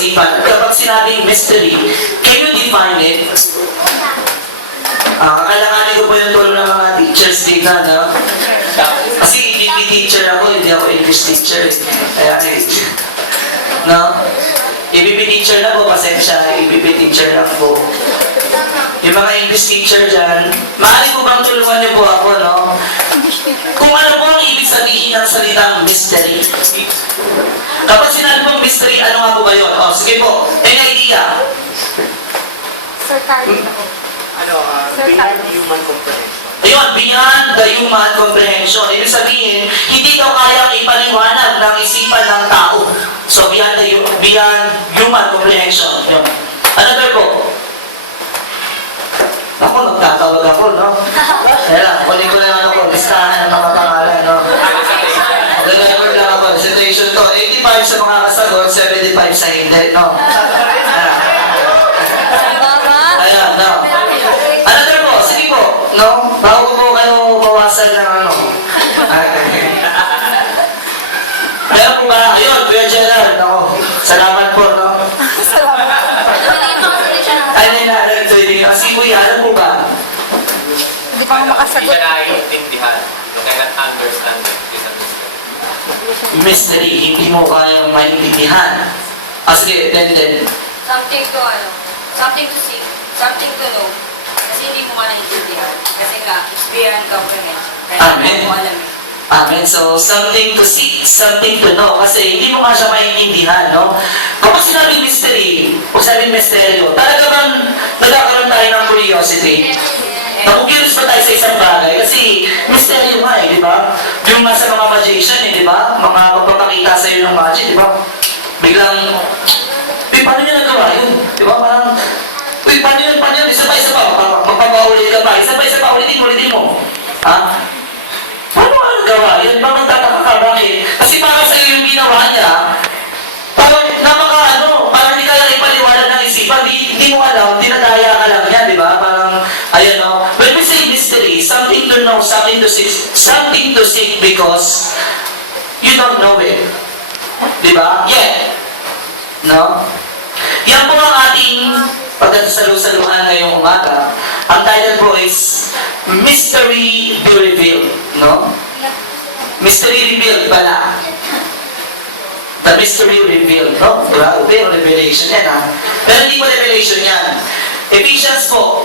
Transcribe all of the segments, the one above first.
isipan. Kapag sinabing mystery, can you define it? Kailanganin ko po yung tulong ng mga teachers dito, no? Kasi EPP teacher ako, hindi ako English teacher. Kaya, no? EPP teacher na po, pasensya, EPP teacher lang po. Yung mga English teacher dyan, maaari ko bang tulungan niyo po ako, no? Kung ano po ang ibig sabihin ng salitang mystery. Kapag sinabi pong mystery, ano nga po ba yun? O, sige po, any idea? Sir Carly ako. Beyond human comprehension. Ayun, beyond the human comprehension. Ibig sabihin, hindi daw kayang ipaliwanag ng isipan ng tao. So, beyond human comprehension. Yun. Another po. Ako, nagtatawag ako, no? Kaya lang, kunin ko lang ano ko, listahan ng mga pangalan, no? Nag-record lang ako, situation to. 85 sa mga kasagot, 75 sa hindi, no? Ayan, no? Another po, sige po, no? Bago po kayo bawasan ng ano. Meron po ba? Ayun, Kuya Gerald, no? Salamat po, no? Ay, nai-trading. Si Kuya, ano po ba? Hindi pa ako makasagot. Hindi siya naiintindihan. You cannot understand it. It's a mystery. Mystery, hindi mo kayang maintindihan. Sige, then. Something to something to see, something to know. Kasi hindi mo nga naiintindihan. Kasi nga, it's beyond comprehension. Kaya Amen. hindi mo alam eh. Amen. So, something to see, something to know. Kasi hindi mo nga siya maintindihan, no? Kapag sinabing mystery, o sabing misteryo, talaga bang nagkakaroon tayo ng curiosity? Naku-curious ba tayo sa isang bagay? Kasi misteryo nga eh, di ba? Yung nga sa mga magician eh, di ba? Mga magpapakita sa iyo ng magic, di ba? Biglang, paano niya nagawa yun? Di ba? Parang, paano yun? Isa pa, magpapaulit ka pa. Isa pa, ulitin mo. Ha? Paano nga nagawa yun? Bakit tataka ka? Bakit? Kasi para sa iyo yung ginawa niya, parang parang hindi kaya ipaliwanag ng isipan, hindi mo alam, dinadaya ka lang yan, di ba? Parang, ayan o. When we say mystery, something to know, something to seek because you don't know it. Di ba? Yeah. No? Yan po ang ating pagsasalusaluhan ngayong umaga. Ang title po is Mystery Be Revealed. No? Mystery Revealed pala. The Mystery Revealed. No? Grabe yung revelation yan, ha? Pero hindi po revelation yan. Ephesians po.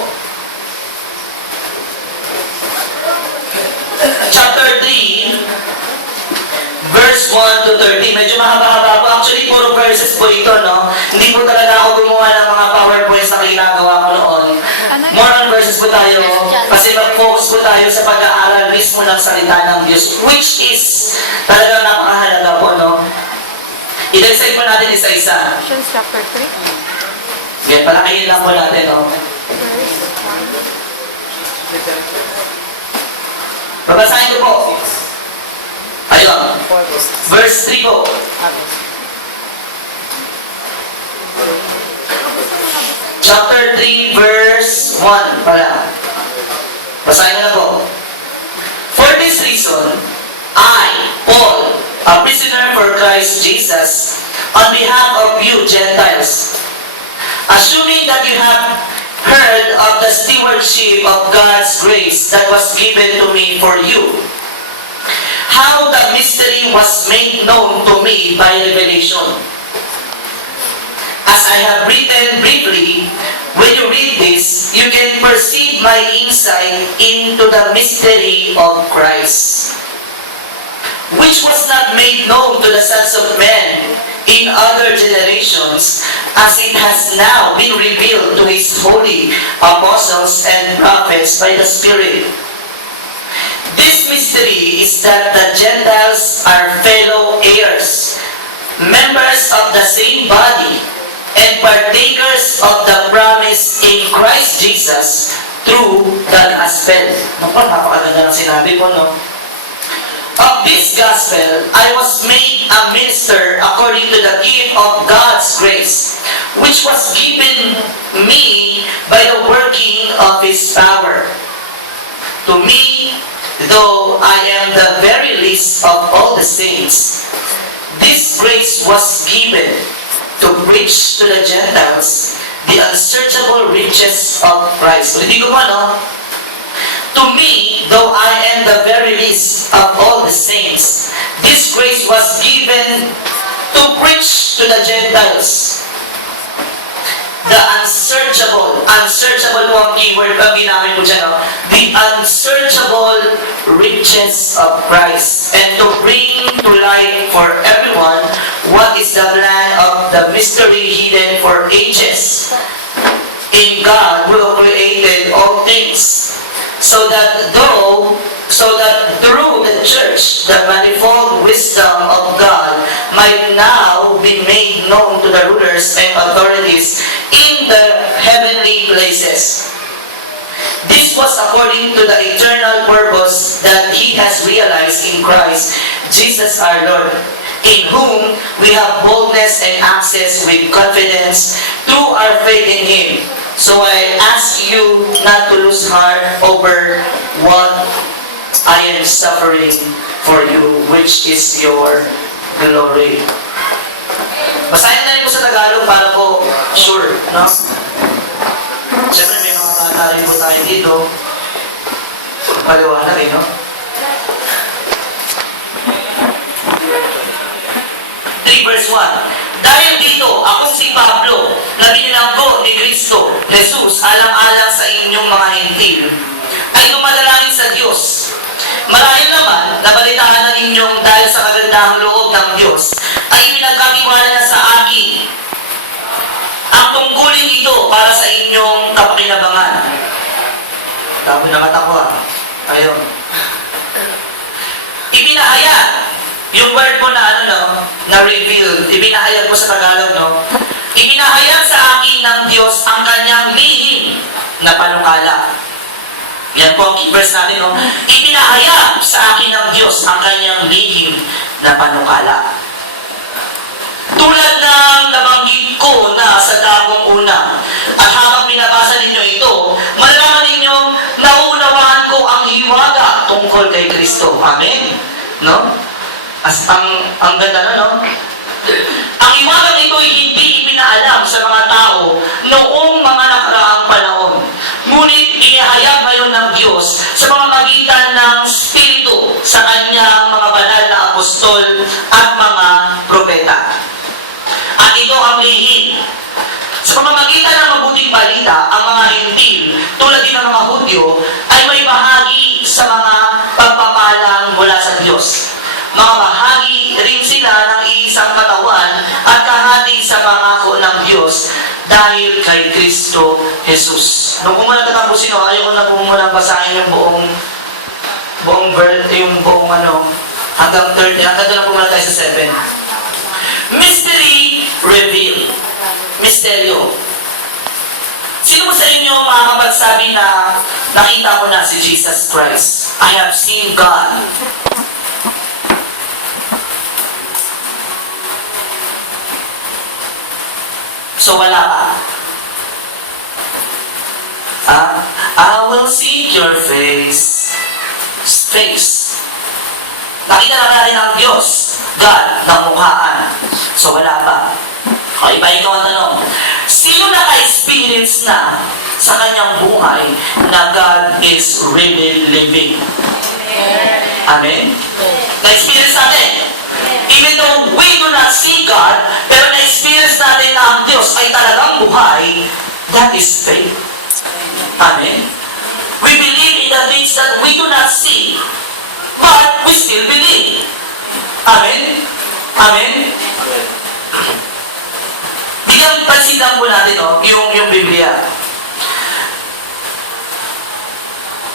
Chapter 3, verse 1 to 13. Medyo mahaba-haba po. Actually, puro verses po ito, no? Hindi po talaga ako gumawa ng mga PowerPoints na ginagawa ko noon. More on verses po tayo. Kasi mag-focus po tayo sa pag-aaral mismo ng salita ng Diyos. Which is talagang napakahalaga po, no? I-dissect po natin isa-isa. Ephesians chapter 3. Yan, palakayin lang po natin, no? Verse 1. Babasahin ko po. Ayun. Verse 3 po. Chapter 3, verse 1 pala. Basahin na po. For this reason, I, Paul, a prisoner for Christ Jesus, on behalf of you Gentiles, assuming that you have heard of the stewardship of God's grace that was given to me for you, how the mystery was made known to me by revelation. As I have written briefly, when you read this, you can perceive my insight into the mystery of Christ, which was not made known to the sons of men in other generations, as it has now been revealed to His holy apostles and prophets by the Spirit. This mystery is that the Gentiles are fellow heirs, members of the same body, and partakers of the promise in Christ Jesus through the gospel. Napakaganda ng sinabi ko, no? Of this gospel, I was made a minister according to the gift of God's grace, which was given me by the working of His power. To me, though I am the very least of all the saints, this grace was given to preach to the Gentiles the unsearchable riches of Christ. Ulitin ko po, no? To me, though I am the very least of all the saints, this grace was given to preach to the Gentiles the unsearchable po ang keyword pag ginamit ko dyan, no? The unsearchable riches of Christ, and to bring to light for everyone what is the plan of the mystery hidden for ages in God who created all things, so that through the church the manifold wisdom of God might now be made known to the rulers and authorities in the heavenly places. This was according to the eternal purpose that He has realized in Christ Jesus our Lord, in whom we have boldness and access with confidence through our faith in Him. So I ask you not to lose heart over what I am suffering for you, which is your glory. Basahin na rin po sa Tagalog para po sure, no? Siyempre may mga tatari po tayo dito. Paliwanag eh, no? Verse 1. Dahil dito, akong si Pablo, na binilanggo ni Kristo, Jesus, alang-alang sa inyong mga hintil, ay dumadalangin sa Diyos. Marahil naman, nabalitaan na ninyong dahil sa kagandahang loob ng Diyos, ay pinagkatiwala niya sa akin ang tungkulin ito para sa inyong kapakinabangan. Tabo na mata ko, ayun. Ipinahayag yung word po na na reveal, ibinahayag po sa Tagalog, no? Ibinahayag sa akin ng Diyos ang kanyang lihim na panukala. Yan po ang key verse natin, no? Ibinahayag sa akin ng Diyos ang kanyang lihim na panukala. Tulad ng nabanggit ko na sa dakong una, at habang binabasa ninyo ito, malalaman ninyong nauunawaan ko ang hiwaga tungkol kay Kristo. Amen? No? Ang ganda na, no? Ang iwagang ito ay hindi ipinaalam sa mga tao noong mga nakaraang panahon. Ngunit inihayag ngayon ng Diyos sa mga magitan ng Espiritu sa kanyang mga banal na apostol at mga propeta. At ito ang lihim. Sa pamamagitan ng mabuting balita, ang mga hintil, tulad din ng mga Hudyo, ay may bahagi sa mga pagpapalang mula sa Diyos. Mga bahagi rin sila ng iisang katawan at kahati sa pangako ng Diyos dahil kay Kristo Jesus. Nung ko muna tatapusin, ayaw ko na po muna basahin yung buong hanggang 30. Hanggang doon na po muna tayo sa 7. Mystery reveal. Misteryo. Sino sa inyo makakapagsabi na nakita ko na si Jesus Christ? I have seen God. So wala ka. I will seek your face. Face. Nakita na natin ang Diyos, God, na mukhaan. So wala pa. O, iba-ikaw ang tanong. Sino naka-experience na sa kanyang buhay na God is really living? Amen? Na-experience natin. Even though we do not see God, pero na-experience natin na ang Diyos ay talagang buhay, that is faith. Amen? We believe in the things that we do not see, but we still believe. Amen? Amen? Bigyan pansin lang po natin, yung Biblia.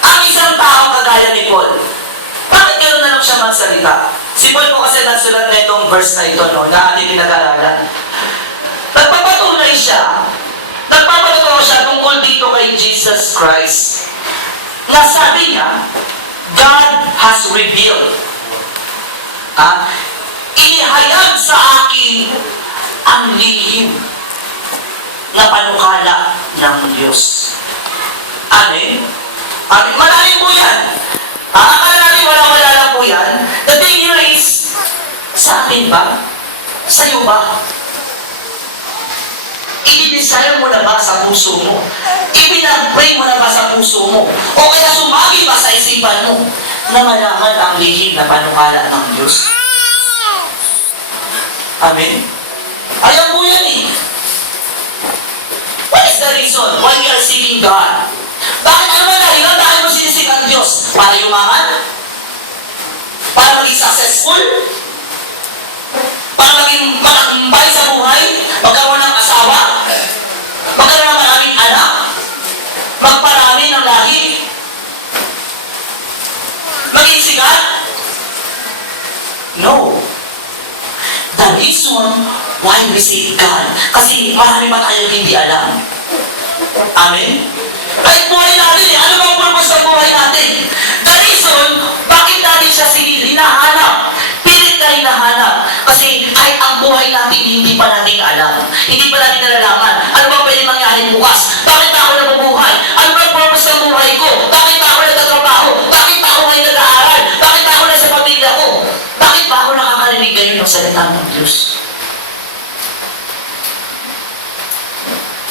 Ang isang taong kagaya ni Paul, bakit gano'n na lang siya magsalita? Si Paul po kasi nasulat na itong verse na ito, na ating pinag-aralan. Nagpapatuloy siya tungkol dito kay Jesus Christ. Na sabi niya, God has revealed. Inihayag sa akin ang lihim na panukala ng Diyos. Amen? Amen? Malalim po yan. Akala natin wala lang po yan. The thing here is, sa atin ba? Sa'yo ba? I-desire mo na ba sa puso mo? Ipinag-pray mo na ba sa puso mo? O kaya sumagi ba sa isipan mo na malaman ang lihim na panukala ng Diyos? Amen? Ayan po yan eh. What is the reason why we are seeking God? Bakit naman dahilan dahil mo sinisik ang Diyos? Para yumaman? Para maging successful? Para maging matagumpay sa buhay? Magkaroon ng asawa? Magkaroon ng maraming anak? Magparami ng lahi? Maging sikat? No. The reason why we seek God, kasi marami pa tayong hindi alam. Amen? Kahit buhay natin eh, ano bang purpose ng buhay natin? The reason, bakit natin siya hinahanap? Pilit na hinahanap. Kasi kahit ang buhay natin, hindi pa natin alam. Hindi pa natin nalalaman. Ano bang pwede mangyari bukas? Bakit ba ako nabubuhay? Ano bang purpose ng buhay ko? Bakit ba ako nagtatrabaho? Bakit ba ako ngayon nag-aaral? Bakit ba ako nasa pamilya ko? Bakit ba ako nakakarinig ngayon ng salita ng Diyos?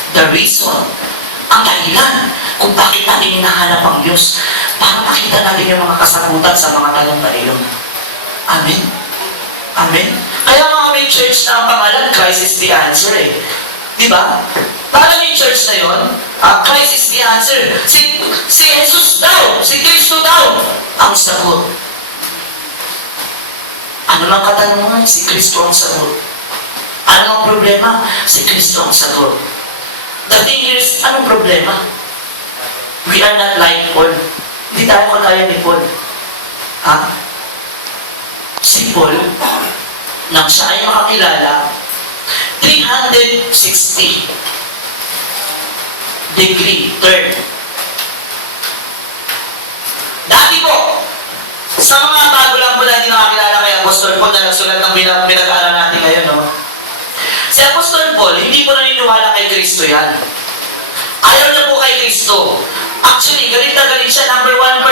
The reason, ang dahilan kung bakit natin hinahanap ang Diyos para makita natin yung mga kasagutan sa mga tanong na iyon. Amen? Amen? Kaya nga may church na ang pangalan, Christ is the answer eh. Di ba? Paano yung church na yun? Christ is the answer. Si Jesus daw, si Kristo daw, ang sagot. Ano mang katanungan? Si Kristo ang sagot. Ano ang problema? Si Kristo ang sagot. The thing is, anong problema? We are not like Paul. Hindi tayo kagaya ni Paul. Ha? Si Paul, nang siya ay makakilala, 360 degree turn. Dati po, sa mga bago lang po natin nakakilala kay Apostol Paul na nagsulat ng pinag-aaral natin ngayon, no? Si Apostol Paul, hindi po naniniwala kay Kristo yan. Ayaw niya po kay Kristo. Actually, galit na galit siya. Number 1,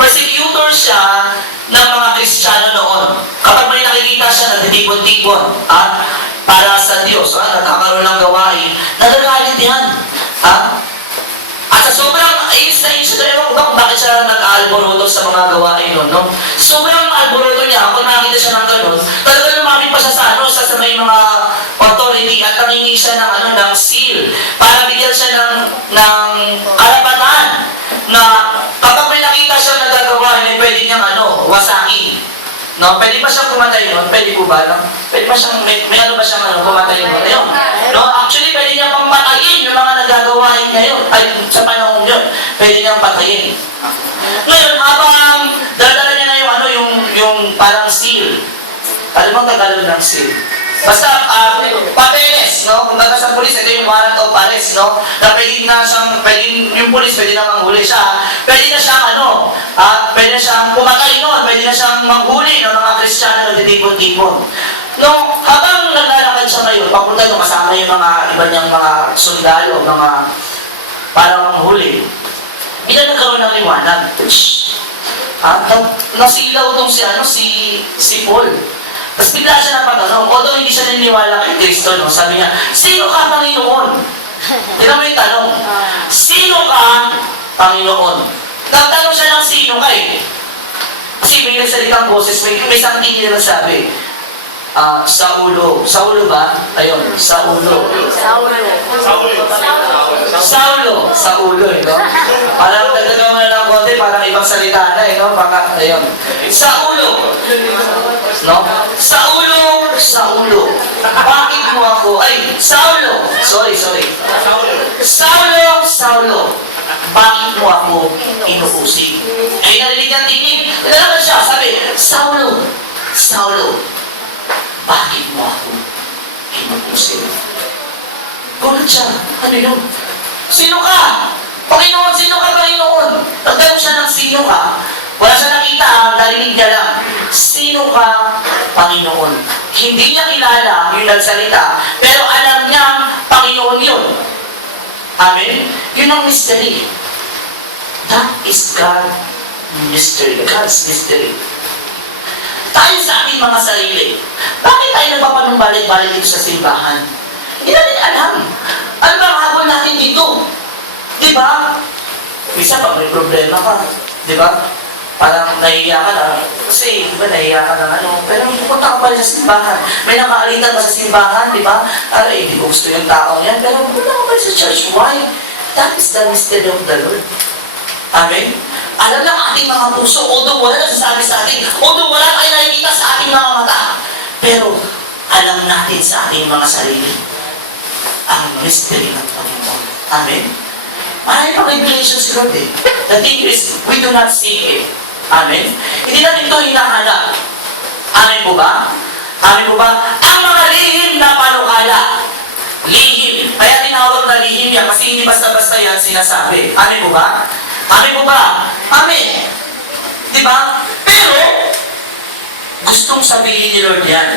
persecutor siya ng mga Kristiyano noon. Kapag may nakikita siya, nagtitipon-tipon para sa Diyos, nagkakaroon ng gawain, nagagalit yan. At sa sobrang inis na inis siya, ewan ko ba kung bakit siya nag-aalboroto sa mga gawain nun, no? Sobrang alboroto niya, kung nakita siya ng ganun, talaga lumapit pa siya sa may mga authority at nangingi siya ng seal para bigyan siya ng karapatan na kapag may nakita siya na gagawa, pwede niyang wasakin. No, pwede ba siyang pumatay nun? Pwede po ba? No? Pwede ba siyang, may ano ba siyang pumatay nun? Ayun. No, actually, pwede niyang pamatayin yung mga nagagawain ngayon. Ay, sa panahon yun, pwede niyang patayin. Ngayon, habang dala niya na yung parang seal. Alam mo ang Tagalog ng seal? Basta, papeles, no? Kung baga sa pulis, ito yung warrant of arrest, no? Na yung pulis, pwede na manghuli siya. Pwede na siyang, pwede na siyang pumatay noon, pwede na siyang manghuli ng mga Kristiyano na nagtitipon-tipon. No, habang naglalakad siya ngayon, papunta doon kasama yung mga iba niyang mga sundalo, mga para manghuli. Bigla nagkaroon ng liwanag. Nasilaw tong si Paul. Tapos bigla siya napatanong, although hindi siya naniniwala kay Kristo, no? Sabi niya, sino ka, Panginoon? Tignan mo yung tanong. Sino ka, Panginoon? Nagtanong siya ng sino ka eh. Kasi may nagsalitang boses, may something nila nagsabi. Saulo. Saulo ba? Ayun, Saulo. Saulo eh, no? Parang dagdagan mo na ng konti, parang ibang salita na eh, no? Baka, ayun. Saulo. No? Saulo. Bakit mo ako? Ay, Saulo. Sorry. Saulo. Bakit mo ako inuusig? Ay, narinig ang tinig. Nalaman siya, sabi, Saulo. Bakit mo ako inuusig? Gulat siya. Ano yun? Sino ka? Panginoon, sino ka, Panginoon? Nagtanong siya ng sino ka. Wala siya nakita, narinig niya lang. Sino ka, Panginoon? Hindi niya kilala yung nagsalita, pero alam niyang Panginoon yun. Amen? Yun ang mystery. That is God's mystery. Tayo sa ating mga sarili, bakit tayo nagpapanumbalik-balik dito sa simbahan? Hindi natin alam. Ano ba ang habol natin dito? Di ba? Minsan pag may problema ka, di ba? Parang nahiya ka na. Kasi, di ba, nahiya ka na ano. Pero pupunta ka pa rin sa simbahan. May nakaalitan pa sa simbahan, di ba? Ay, hindi ko gusto yung taong yan. Pero pupunta ka pa rin sa church. Why? That is the mystery of the Lord. Amen? Alam ng ating mga puso, although wala nagsasabi sa atin, although wala tayo nakikita sa ating mga mata, pero alam natin sa ating mga sarili ang mystery ng Panginoon. Amen? Marami pang revelation si Lord eh. The thing is, we do not see it. Amen? Hindi natin ito hinahanap. Amen po ba? Amen po ba? Ang mga lihim na panukala. Lihim. Kaya tinawag na lihim yan kasi hindi basta-basta yan sinasabi. Amen po ba? Amen po ba? Amen. Di ba? Pero, gustong sabihin ni Lord yan.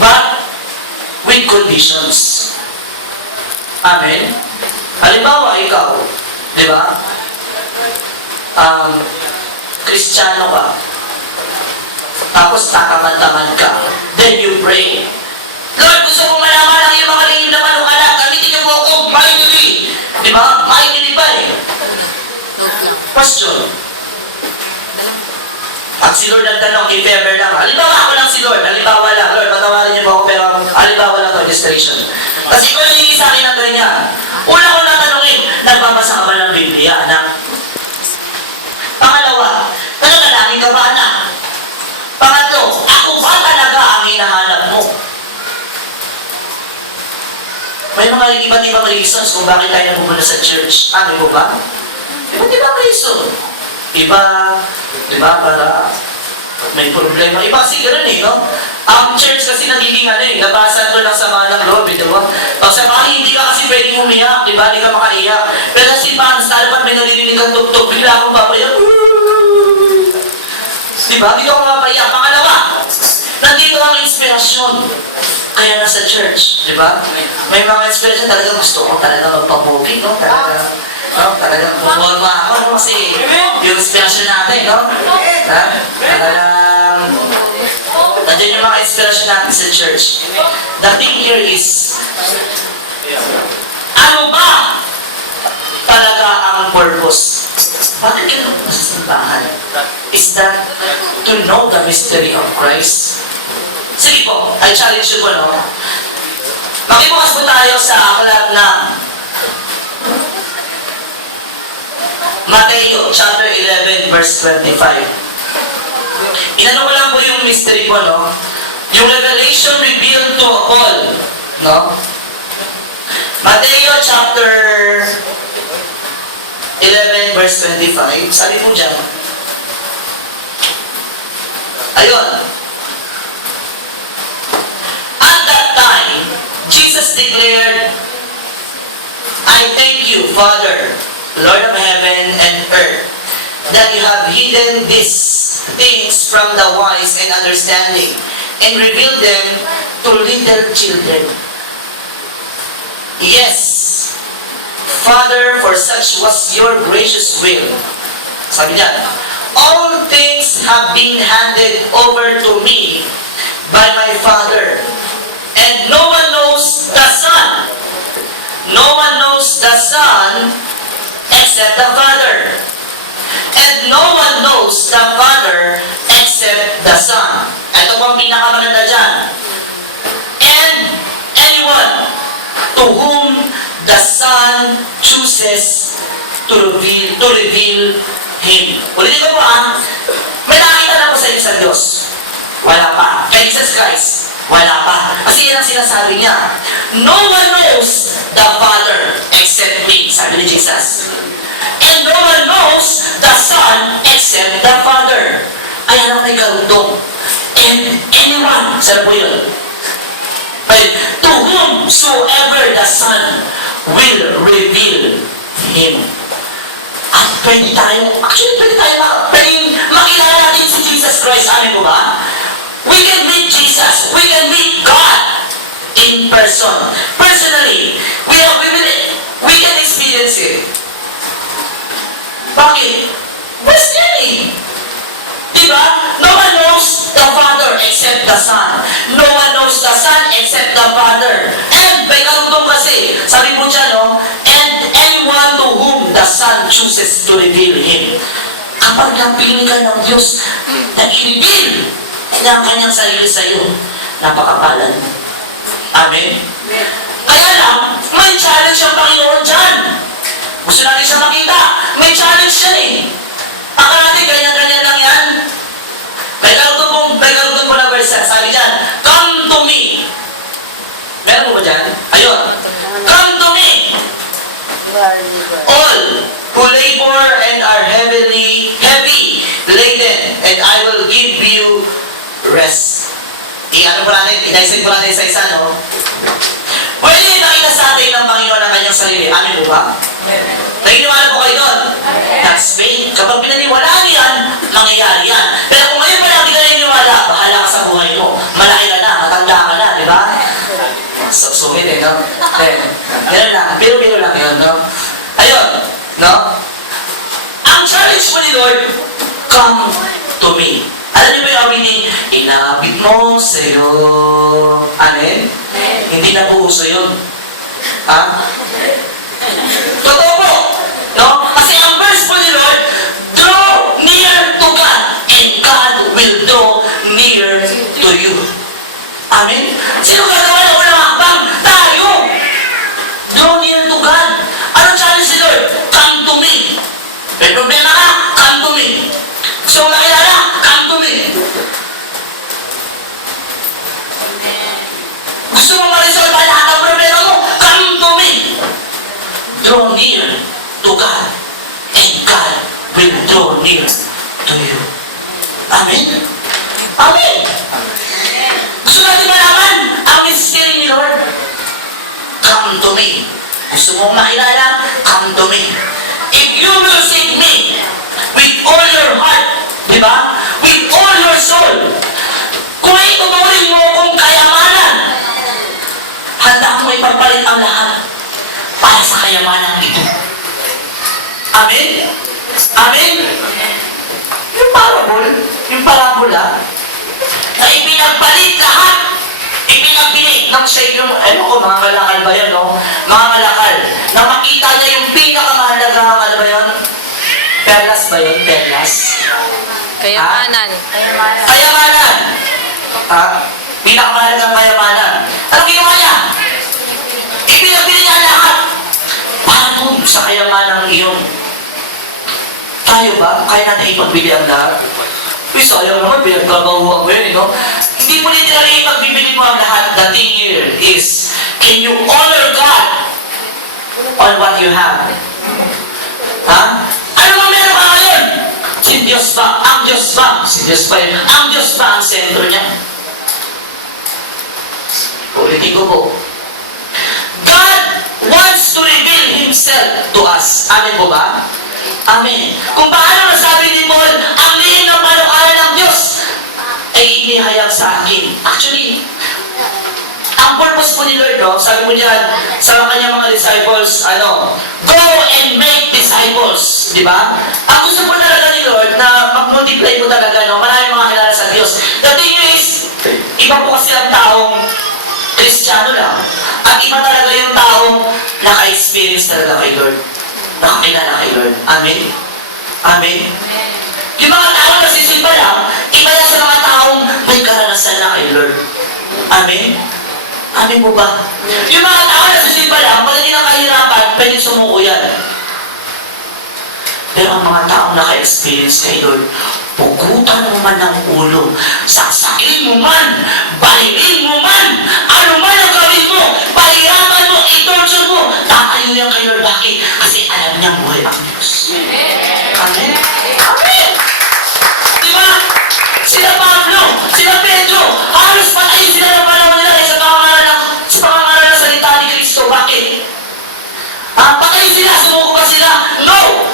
But, with conditions. Amen? Halimbawa, ikaw, di ba? Kristiyano ka. Tapos takamad-tamad ka. Then you pray. Lord, gusto ko malaman ang iyong mga lihim na panukala. Gamitin niyo po ako mightily. Di ba? Mightily ba eh? Question. Pag si Lord nagtanong, if ever lang, halimbawa ako lang si Lord, halimbawa lang, Lord, patawarin niyo po ako, pero halimbawa lang ito, illustration. Kasi kung hindi sa akin ng ganyan, una ko natanongin, nagbabasa ka ba ng Biblia, anak? Pangalawa, nananalangin ka ba, anak? Pangatlo, ako ba talaga ang hinahanap mo? May mga iba't ibang reasons kung bakit tayo napupunta sa church. Ano mo ba? Iba't ibang reason. Iba, di ba, para may problema. Iba kasi ganun eh, no? Ang church kasi nagiging ano eh, nabasan ko ng sama ng loob, di ba? Pag sa bahay, hindi ka kasi pwedeng umiyak, di ba? Hindi ka makaiyak. Pero sa simbahan, sa dapat may narinig kang tugtog, bigla akong papayak. Di ba? Dito ako mapapayak. Pangalawa, nandito ang inspirasyon. Kaya nasa church, di ba? May mga inspirasyon talaga gusto ko talaga magpapogi, no? Talagang puporma ako, no? Kasi yung inspirasyon natin, no? Talagang nandiyan yung mga inspirasyon natin sa church. The thing here is, ano ba talaga ang purpose? Bakit ka napunta sa simbahan? Is that to know the mystery of Christ? Sige po, I challenge you po, no? Makibukas po tayo sa aklat ng Mateo, chapter 11, verse 25. Inano ko lang po yung mystery po, no? Yung revelation revealed to all, no? Mateo, chapter 11, verse 25. Sabi po dyan. Ayun. At that time, Jesus declared, I thank you, Father, Lord of heaven and earth, that you have hidden these things from the wise and understanding, and revealed them to little children. Yes, Father, for such was your gracious will. Sabi niya, all things have been handed over to me by my Father, and no one knows the Son. No one knows the Son except the Father. And no one knows the Father except the Son. Ito po ang pinakamaganda dyan. And anyone to whom the Son chooses to reveal Him. Ulitin ko po may nakita na po sa inyo sa Diyos. Wala pa. Kay Jesus Christ. Wala pa. Kasi yan ang sinasabi niya. No one knows the Father except me, sabi ni Jesus. And no one knows the Son except the Father. Ayan ang may karundong. And anyone, sabi po yun, to whomsoever the Son will reveal Him. At pwede tayo makilala natin si Jesus Christ. Amin po ba? We can meet Jesus. We can meet God in person. Personally, we can experience it. Bakit? Personally. Diba? No one knows the Father except the Son. No one knows the Son except the Father. And Sabi po dyan, no? And anyone to whom the Son chooses to reveal Him. Kapag napili ka ng Diyos na i-reveal niya ang kanyang sarili sa iyo, napakapalad. Amen? Kaya lang, may challenge ang Panginoon dyan. Gusto natin siya makita. May challenge siya eh. Akala natin ganyan-ganyan lang yan. May karugtong po na verse. Sabi dyan, come to me. Meron mo ba dyan? Ayun. Come to me. All who labor and are heavy laden, and I will give you rest. I-ano po natin, i-dissect po natin isa-isa, no? Pwede nakita sa atin ng Panginoon ang kanyang sarili. Amin po ba? Naniniwala po kayo doon? That's faith. Kapag pinaniwalaan yan, mangyayari yan. Pero kung ngayon pa natin ka naniniwala, bahala ka sa buhay mo. Malaki ka na, matanda ka na, di ba? Sungit eh, no? Ganun lang. Biro-biro lang yun, no? Ayun, no? Ang challenge mo ni Lord, come to me. Alam niyo ba yung awitin? Inabit mo sa'yo. Amen? Hindi na po uso yun. Ha? Totoo po. No? Kasi ang verse po ni Lord, draw near to God, and God will draw near to you. Amen? Sino gagawa ng unang hakbang? Tayo! Draw near to God. Anong challenge ni Lord? Come to me. May problema ka? Come to me. Gusto mo nakilala? Come to me. Gusto mo ma-resolve ang lahat ng problema mo? Come to me. Draw near to God, and God will draw near to you. Amen? Amen? Gusto natin malaman ang mystery ni Lord? Come to me. Gusto mo makilala? Come to me. If you will seek me with all your heart, di ba? With all your soul, kung ituturing mo kung kayamanan, handa mo ipagpalit ang lahat para sa kayamanan ito. Amen? Amen? Yung parabola, na ipinagpalit lahat, ipinagbili ng siya yung, mga kalakal ba yun, no? Mga kalakal, na makita niya yung pinakamahalaga, ano ba yun? Perlas ba yun? Perlas? Kayamanan. Kayamanan! Ha? Pinakamahalagang kayamanan. Ano ginawa niya? Ipinagbili niya lahat. Paano sa kayamanang iyon? Tayo ba? Kaya natin ipagbili ang lahat? Uy, sayang naman, pinagtrabahuan mo yun, no? Hindi mo literally ipagbibili mo ang lahat. The thing here is, can you honor God on what you have? Ha? Ano ba meron ka ngayon? Si Diyos ba? Ang Diyos ba? Si Diyos ba yun? Ang Diyos ba ang sentro niya? Ulitin ko po. God wants to reveal Himself to us. Amen po ba? Amen. Kung paano nasabi ni Paul, ang liin ng panukalan ng Diyos ay inihayag sa akin. Actually, ang purpose po ni Lord, no? Sabi mo niyan, sa kanyang mga disciples, go and make disciples. Di ba? Ang gusto po talaga ni Lord na mag-multiply po talaga, no? Maraming mga kilala sa Diyos. The thing is, iba po kasi ang taong Kristiyano lang. At iba talaga yung taong naka-experience talaga kay Lord. Nakakilala kay Lord. Amen? Amen? Yung mga taong nasisimba lang, iba yan sa mga taong may karanasan na kay Lord. Amen? Amen po ba? Yung mga tao na susimba lang, pag hindi nakahirapan, pwede sumuko yan. Pero ang mga taong naka-experience kay Lord, pugutan mo man ng ulo, saksakin mo man, balilin mo man, ano man ang gawin mo, pahirapan mo, i-torture mo, tatayo yan kay Lord. Bakit? Kasi alam niyang buhay ang Diyos. Amen? Amen! Diba? Sila Pablo, sila Pedro, halos patayin sila ng panahon nila sa pangangaral ng salita ni Kristo. Bakit? Patayin sila, sumuko ba sila? No!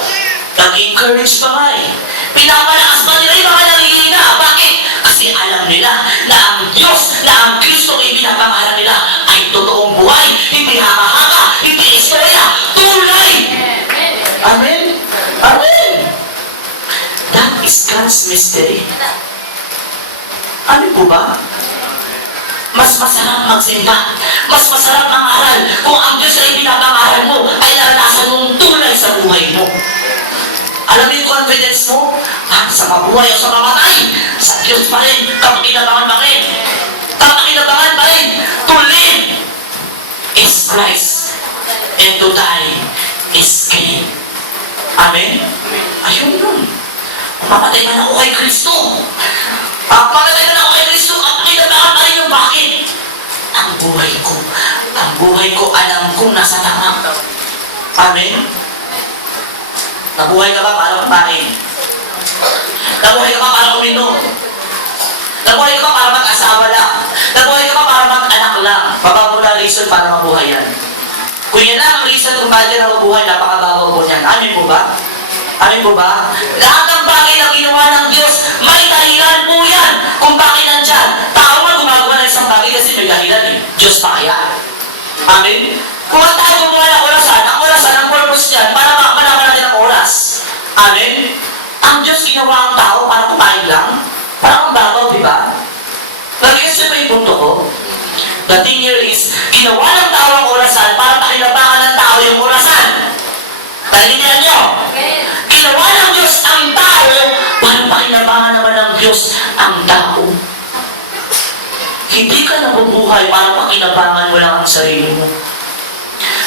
Nag-encourage pa nga eh. Pinapalakas pa nila yung mga nanghihina. Bakit? Kasi alam nila na ang Diyos, na ang Kristo ay pinapangaral nila ay totoong buhay, hindi haka-haka, hindi istorya, tunay! Amen? Amen! That is God's mystery. Ano po ba? Mas masarap magsimba. Mas masarap ang aral kung ang Diyos ay sa mabuhay o sa mamatay, sa Diyos pa rin, kapakinabangan pa rin. Kapakinabangan pa rin. To live is Christ, and to die is gain. Amen? Ayun yun. Mamatay man ako kay Kristo. Mamatay man ako kay Kristo, kapakinabangan pa rin yung bakit? Ang buhay ko, alam kong nasa tama. Amen? Nabuhay ka ba para magpain? Nabuhay ka ba para uminom? Nabuhay ka ba para mag-asawa lang? Nabuhay ka ba para mag-anak lang? Mababaw na reason para mabuhay yan. Kung yan lang ang reason kung bakit na mabuhay, napakababaw po niyan. Amin po ba? Amin po ba? Lahat ng bagay na ginawa ng Diyos, may dahilan po yan kung bakit nandyan. Tao man gumagawa ng isang bagay kasi may dahilan eh. Diyos pa kaya. Amen? Kung ang tayo gumawa ng orasan, ang purpose niyan, para malaman natin ang oras. Amen? Ang Diyos ginawa ang tao para kumain lang. Parang ang babaw, di ba? Nag-guess ba yung punto ko? The thing here is, ginawa ng tao ang orasan para pakilabangan ng tao yung orasan. Talindihan niyo? Ginawa ng Diyos ang tao para pakilabangan naman ng Diyos ang tao. Hindi ka nabubuhay para pakinabangan mo lang ang sarili mo.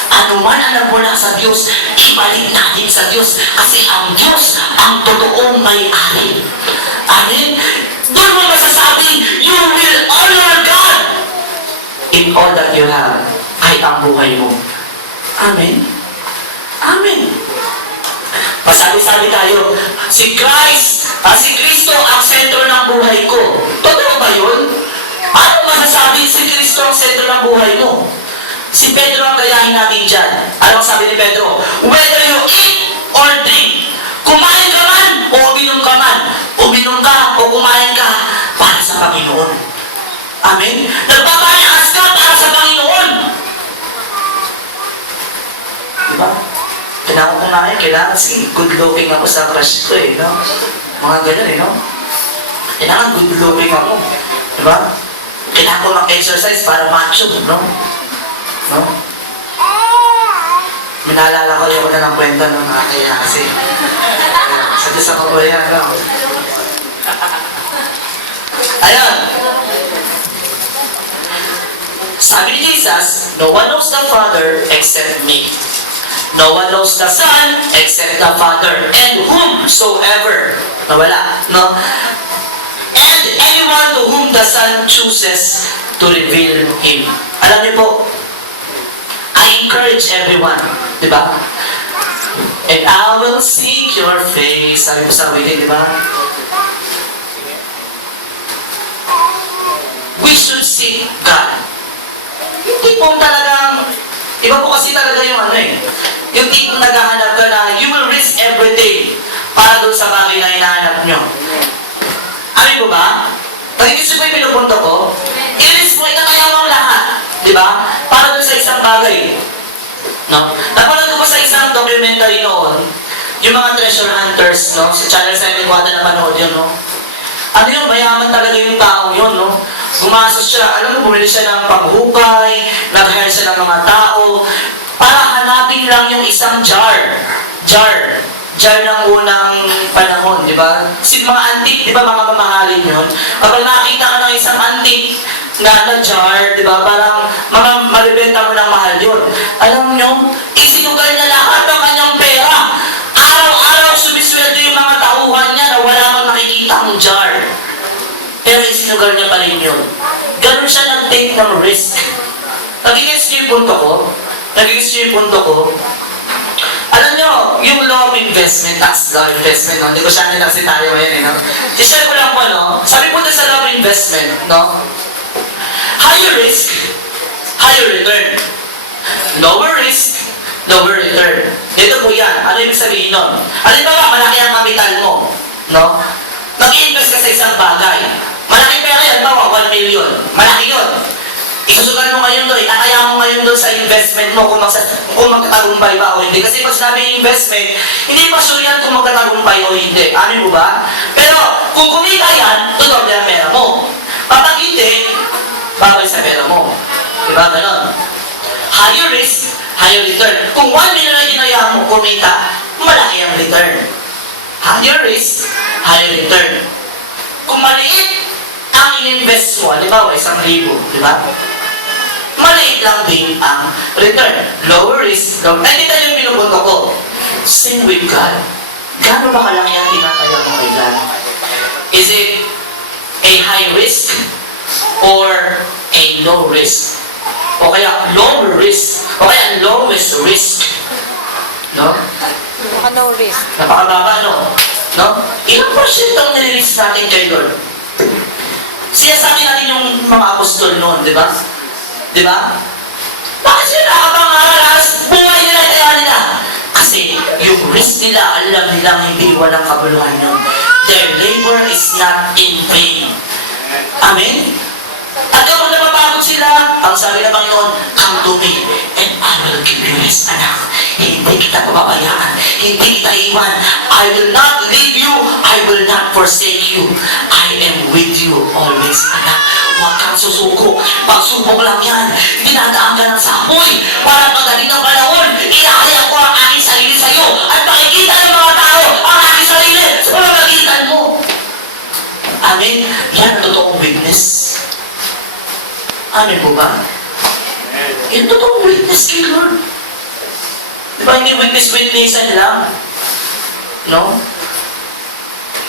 Ano man ang nagmula sa Diyos, ibalik natin sa Diyos kasi ang Diyos ang totoong may-ari. Amen? Doon mo masasabing, you will honor God in all that you have, kahit ang buhay mo. Amen? Amen. Pasabi-sabi tayo, si Kristo ang sentro ng buhay ko. Totoo ba yun? Paano masasabi si Kristo ang sentro ng buhay mo? Si Pedro ang gayahin natin dyan. Anong sabi ni Pedro? Whether you eat or drink, kumain ka man o uminom ka man, uminom ka o kumain ka para sa Panginoon. Amen? Nagpapayakas ka para sa Panginoon. Diba? Kailangan ko nga yun. Kailangan kasi good looking ako sa crush ko eh. No? Mga ganun eh. No? Kailangan good looking ako. Diba? Kailangan ko mag-exercise para macho. No? No? Minalala ko yung na ng kwento ng mga kaya kasi sa Diyos ako po yan, no? Ayun. Sabi ni Jesus, no one knows the Father except me. No one knows the Son except the Father. And whomsoever, nawala, no? And anyone to whom the Son chooses to reveal Him. Alam niyo po, I encourage everyone, di ba? And I will seek your face. Sabi po sa awitin, di ba? We should seek God. Yung tipong talagang, iba po kasi talaga yung ano eh. Yung tipong naghahanap ka na, you will risk everything para doon sa bagay na hinahanap nyo. Amin po ba? Pag-ibig po yung pinupunto ko, i-risk mo, itataya mo ang lahat. Di ba? Para doon sa isang bagay. No? Napanood ko pa sa isang documentary noon, yung mga treasure hunters, no? Sa Channel 7 ko ata napanood yun, no? Ano yun, mayaman talaga yung tao yun, no? Gumastos siya, alam mo, bumili siya ng panghukay, nag-hire siya ng mga tao, para hanapin lang yung isang jar ng unang panahon, di ba? Si mga antique, di ba, mga mamahalin yun? Kapag nakita ka ng isang antique na jar, di ba, parang malibenta mo ng mahal yun. Alam nyo, isinugal na lahat ng kanyang pera. Araw-araw sumisweldo yung mga tauhan niya na wala mang nakikita ang jar. Pero isinugal niya pa rin yun. Ganun siya nag-take ng risk. Nagigits niyo yung punto ko? Alam nyo, yung law of investment, tax law of investment, no? Hindi ko siya nilang tayo ngayon, eh, no? I-share ko lang po, no? Sabi po sa law of investment, no? Higher risk, higher return. Lower risk, lower return. Dito po yan. Ano ibig sabihin nun? Halimbawa, malaki ang kapital mo, no? Nag-i-invest ka sa isang bagay. Malaking pera yan, bawa, 1 million. Malaki yun. Isusugal mo ngayon doon, itataya mo ngayon doon sa investment mo kung magtatagumpay ba o hindi. Kasi pag sinabi investment, hindi pa sure yan kung magtatagumpay o hindi. Amin mo ba? Pero kung kumita yan, tuloy ang pera mo. Kapag hindi, babay sa pera mo. Diba? Ganon. Higher risk, higher return. Kung 1 million na ginaya mo, kumita, malaki ang return. Higher risk, higher return. Kung maliit ang in-invest mo, halimbawa 1,000, di ba? Maliit lang din ang return. Lower risk, lower... Ay, dito yung pinupunto ko. Same with God. Gaano ba kalaki ang tinataya mo kay God? Is it a high risk or a low risk? O kaya lower risk? O kaya lowest risk? No? Baka no risk. Napakababa, no? No? Ilang porsyento ang nililis natin kay Lord? Sinasabi natin yung mga apostol noon, di ba? Di ba? Bakit sila nakapang-aral? Buhay nila, kaya nila. Kasi yung risk nila, alam nilang hindi walang kabuluhan yun. Their labor is not in vain. Amen? At kapag napapagod sila, ang sabi ng Panginoon, come to me, and I will give you rest, anak. Hindi kita pababayaan. Hindi kita iwan. I will not leave you. I will not forsake you. I am with you always, anak. Huwag kang susuko. Pagsubok lang yan. Dinadaan ka ng samoy. Para pagdating ng panahon, inahayag ko ang aking sarili sa iyo. At makikita ng mga tao ang aking sarili sa pamamagitan mo. Amen? Yan ang totoong witness. Amen po ba? Yung totoong witness kay Lord. Di ba hindi witness-witnessan lang? No?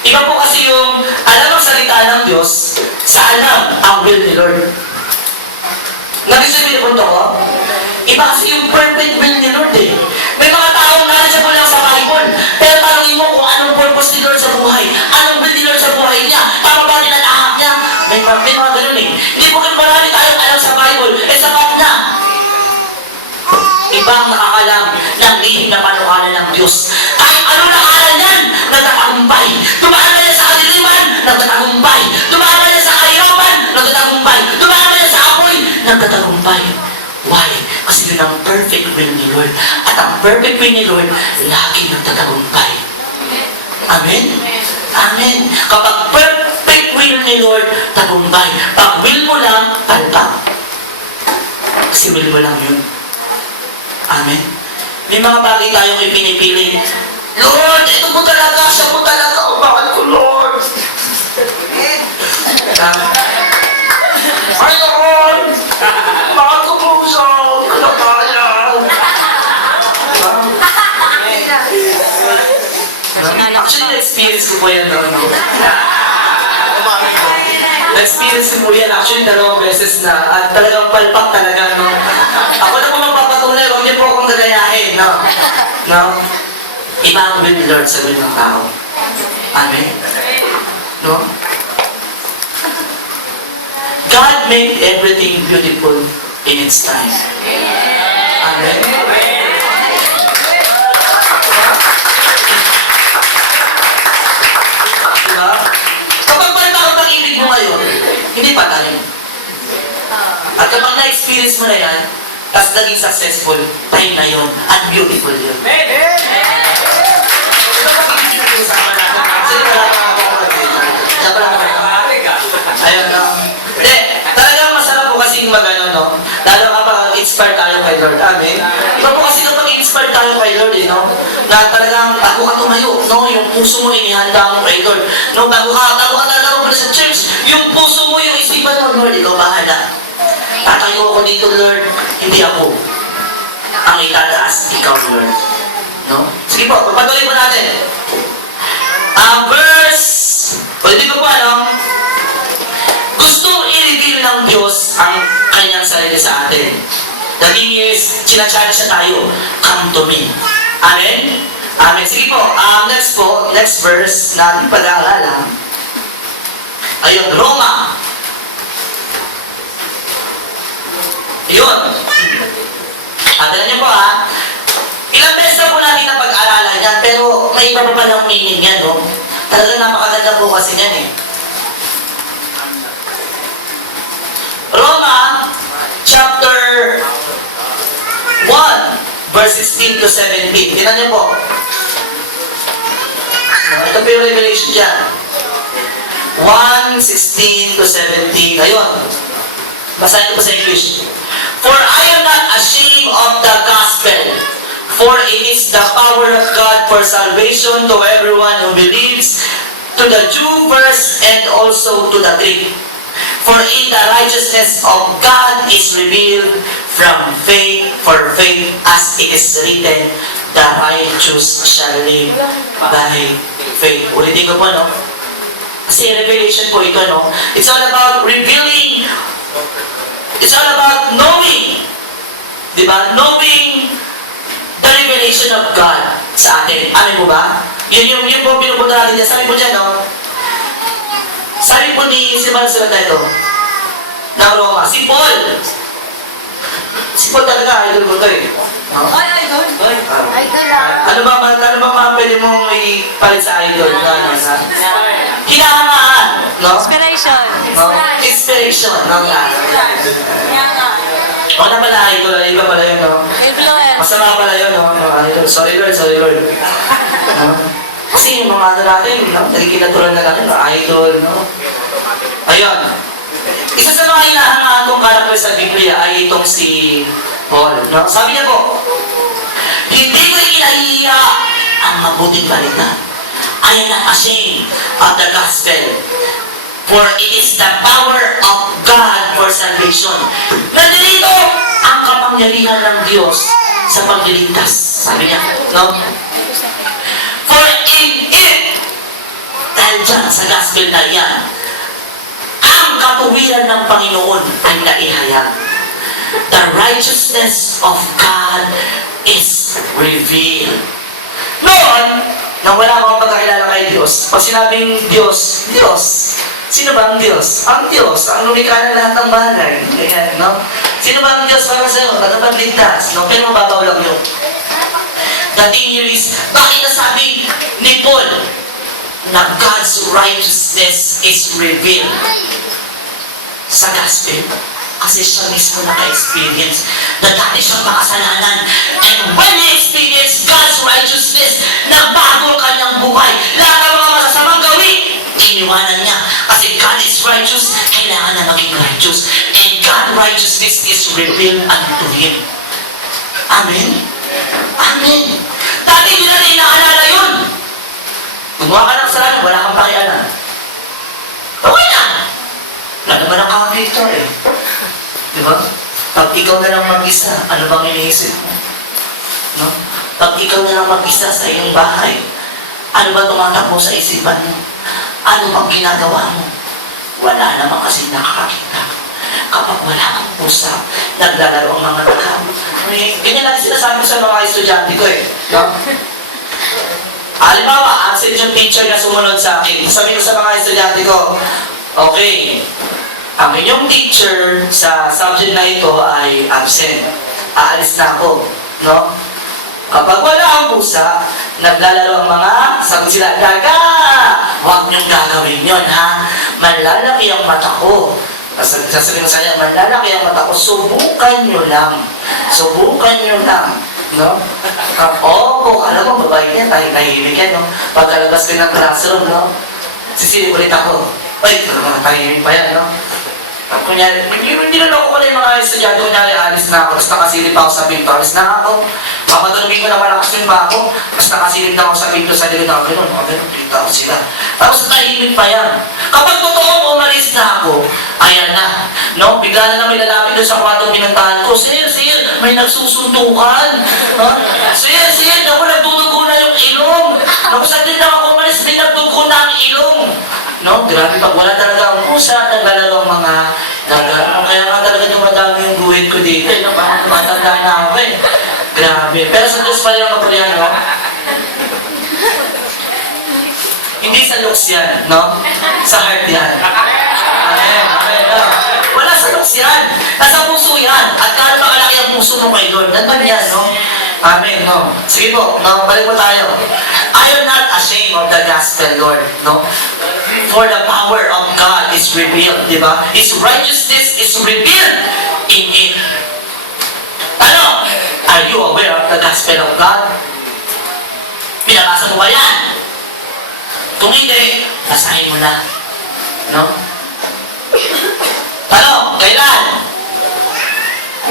Iba po kasi yung alam ang salita ng Diyos sa alam ang will ni Lord. Nag-isipin po ko? Iba kasi yung perfect will ni Lord eh. May mga taong nandiyan po lang sa Bible, pero tanongin mo kung anong purpose ni Lord sa buhay. Anong will ni Lord sa buhay niya? Tama ba nilalahak niya? May mga ganun eh. Hindi po kayo marami tayong alam sa Bible, eh sapat na. Ibang nakakalam ng lihim na panukalan ng Diyos. Kahit ano nakakalan yan, nagtatagumpay. Dumaan ba niya sa kadiliman, nagtatagumpay. Dumaan ba niya sa kahirapan, nagtatagumpay. Dumaan ba niya sa apoy, nagtatagumpay. Why? Kasi yun ang perfect will ni Lord. At ang perfect will ni Lord, lagi nagtatagumpay. Amen? Amen. Kapag perfect will ni Lord, tagumpay. Pag will mo lang, palpak. Kasi will mo lang yun. Amen? May mga bagay tayong ipinipili. Lord, ito po talaga, siya po talaga. O, bakit ko, Lord? Ay, Lord! Bakit ko po siya? Kalakayan. Actually, na-experience ko po yan. Na-experience ko po yan. Actually, 2 beses na. At talagang palpak talaga, no? Ako na po magpapatunay. Huwag niyo po akong gagayahin, no? No? Iba ang will ni Lord sa will ng tao. Amen? No? God made everything beautiful in its time. Amen? Diba? Kapag palpak ang pag-ibig mo ngayon, hindi pa tayo. At kapag na-experience mo na yan, tapos naging successful, time na yun, at beautiful yun. Ito pag-ibig na yung sama natin. Sige, wala pa ako. Siya pala ako. Ayun, no? Hindi, talagang masarap po kasing mag-ano, no? Lalo kapag inspire tayo kay Lord. Amen? Iba po kasi kapag inspire tayo kay Lord, no? Na talagang bago ka tumayo, no? Yung puso mo inihanda mo kay Lord. No? Bago ka talaga mo sa church, yung puso mo, yung isipan mo, Lord, ikaw bahala. Tatayo ako dito, Lord. Hindi ako. Ang itataas, ikaw, Lord. No? Sige po, pagpatuloy po natin. Pwede ko po, ano? Gusto i-reveal ng Diyos ang kanyang sarili sa atin. The thing is, sinachallenge siya tayo. Come to me. Amen? Amen. Sige po, next verse na ating pag-aaralan. Ayun, Roma. Yun. Tignan niyo po ilang beses na po natin na pag-aralan yan, pero may iba pa palang meaning yan, no? Talagang napakaganda po kasi yan eh. Roma, chapter 1, verse 16 to 17. Tignan niyo po. Ito po yung revelation dyan. 1, 16 to 17. Ayun. Basahin ko po sa English. For I am not ashamed of the gospel, for it is the power of God for for salvation to everyone who believes, to the Jew first and also to the Greek. For in the righteousness of God is revealed from faith for faith, as it is written, the righteous shall live by faith. Ulitin ko po, no? Kasi revelation po ito, no? It's all about revealing. It's all about knowing. Diba? Knowing the revelation of God sa atin. Amin po ba? Yun po pinupunta natin dyan. Sabi po dyan, no? Sabi po ni si Marcelo ito, ng Roma, si Paul. Si Paul talaga, idol ko ito eh. No? Ay, idol. Idol lang. Ano ba mga pwede mong ipalit sa idol? Hinahangaan, no? Inspiration. No? Inspiration, no? Yan nga. Wala pala idol, iba pala yun, no? Influence. Masama pala yun, no? Idol. Sorry Lord. No? Kasi yung mga ano natin, no? Nagkikinatural na natin, no? Idol, no? Ayun. Isa sa mga hinahangaan kong karakter sa Biblia ay itong si Paul, no? Sabi niya po, hindi ko ikinahiya ang mabuting balita. I am not ashamed of the gospel. For it is the power of God for salvation. Nandito ang kapangyarihan ng Diyos sa pagliligtas. Sabi niya, no? For in it, dahil dyan sa gospel na yan, ang katuwiran ng Panginoon ay naihayag. The righteousness of God is revealed. Noon, nang wala akong pagkakilala kay Diyos, pag sinabing Diyos, Diyos. Sino ba ang Diyos? Ang Diyos, ang lumikha ng lahat ng bagay. Ayan, no? Sino ba ang Diyos para sa iyo? Tagapagligtas, no? Pero mababaw lang yun. The thing here is, bakit nasabi ni Paul na God's righteousness is revealed sa gospel? Kasi siya mismo naka-experience na dati siyang makasalanan. And when he experienced God's righteousness, nabago ang kanyang buhay. Lahat ng mga masasamang gawin, iniwanan niya. Kasi God is righteous, kailangan na maging righteous. And God's righteousness is revealed unto him. Amen? Amen. Dati hindi natin inaalala yun. Gumawa ka ng kasalanan, wala kang pakialam. Okay na. Wala naman ang kakakita eh. Diba? Pag ikaw na lang mag-isa, ano bang iniisip mo? No? Pag ikaw na lang mag-isa sa iyong bahay, ano ba tumatakbo sa isipan mo? Ano bang ginagawa mo? Wala naman kasi nakakakita. Kapag wala kang usap, naglalaro ang mga tao. Ganyan lang sinasabi sa mga estudyante ko eh. No? Halimbawa, absent yung teacher na sumunod sa akin. Sabi ko sa mga estudyante ko, okay, ang inyong teacher sa subject na ito ay absent. Aalis na ako. No? Kapag wala ang pusa, naglalaro ang mga, sabi sila, Daga! Huwag niyong gagawin yun, ha? Malalaki ang mata ko. Sasabihin ko sa kanya, malalaki ang mata ko, subukan niyo lang. Subukan niyo lang. No? Opo, alam mo, babae niya, tahimik yan, no? Pagkalabas ko ng classroom, no? Sisilip ulit ako. Ay, tahimik pa yan, no? Kunyari, hindi na ako pala yung mga estudyante, kunyari, alis na ako, tapos nakasilip ako sa pinto, alis na ako. Papadunugin ko na malakas yung ba ako, tapos nakasilip na ako sa pinto sa likod ako, gano'n, pinto ako sila. Tapos tahimik pa yan. Kapag totoo umalis na ako, ayan na. No? Bigla na may lalapit doon sa kwartong pinuntahan ko, Sir, may nagsusuntukan. Huh? Sir, ako nagdudugo na yung ilong. Naku, saglit lang ako umalis, may nagdugo na ang ilong. No? Grabe, pag wala talaga ang pusa, naglalaro ang mga daga. Kaya nga talaga dumadami yung guhit ko dito. No? Parang tumatanda na ako eh. Grabe. Pero sa Diyos pa rin ang kapurihan, no? Hindi sa looks yan, no? Sa heart yan. Amen, no? Wala sa looks yan. Nasa puso yan. At kano ba kalaki ang puso mo kay Lord? Nandun yan, no? Amen, no? Sige po, no? Balik po tayo. I am not ashamed of the gospel, Lord, no? For the power of God is revealed, di ba? His righteousness is revealed in it. Ano? Are you aware of the gospel of God? Pinabasa mo ba yan? Kung hindi, basahin mo na. No? Ano? Kailan?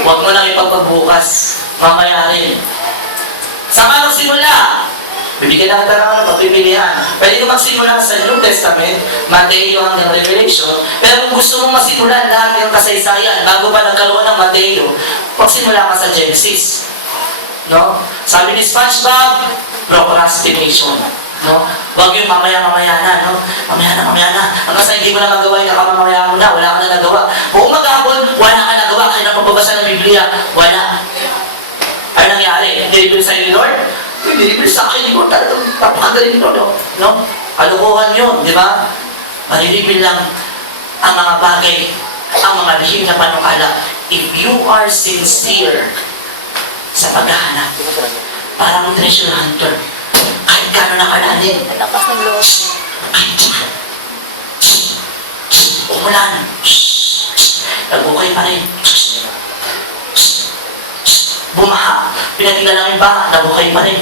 Huwag mo lang ipagpabukas. Mamaya rin. Saan ka magsimula? Bibigyan na kita ng pagpipilian. Pwede ko magsimula sa New Testament, Mateo hanggang Revelation, pero kung gusto mong masimulan lahat ng kasaysayan, bago pa nagkaroon ng Mateo, pagsimula ka sa Genesis. No? Sabi ni SpongeBob, procrastination. No? Huwag yung mamaya-mamaya na, no? Mamaya na. Hanggang sa hindi mo na magawa, nakamamaya mo na, wala ka na nagawa. Buong maghapon, wala ka nagawa, kaya napapabasa ng Biblia, wala. Ano nangyari? Deliver sa ni Lord? Deliver sa akin ni Lord, talagang napakagaling ito, no? Kalukuhan yun, di ba? Malilipin lang ang mga bagay, ang mga lihim na panukala. If you are sincere sa paghahanap, parang treasure hunter, kahit gano'n nakalalim, Ang lakas ng loob. umulan, nagbukay pa rin, bumaha, pinatingnan lang yung baha, nabuhay pa rin.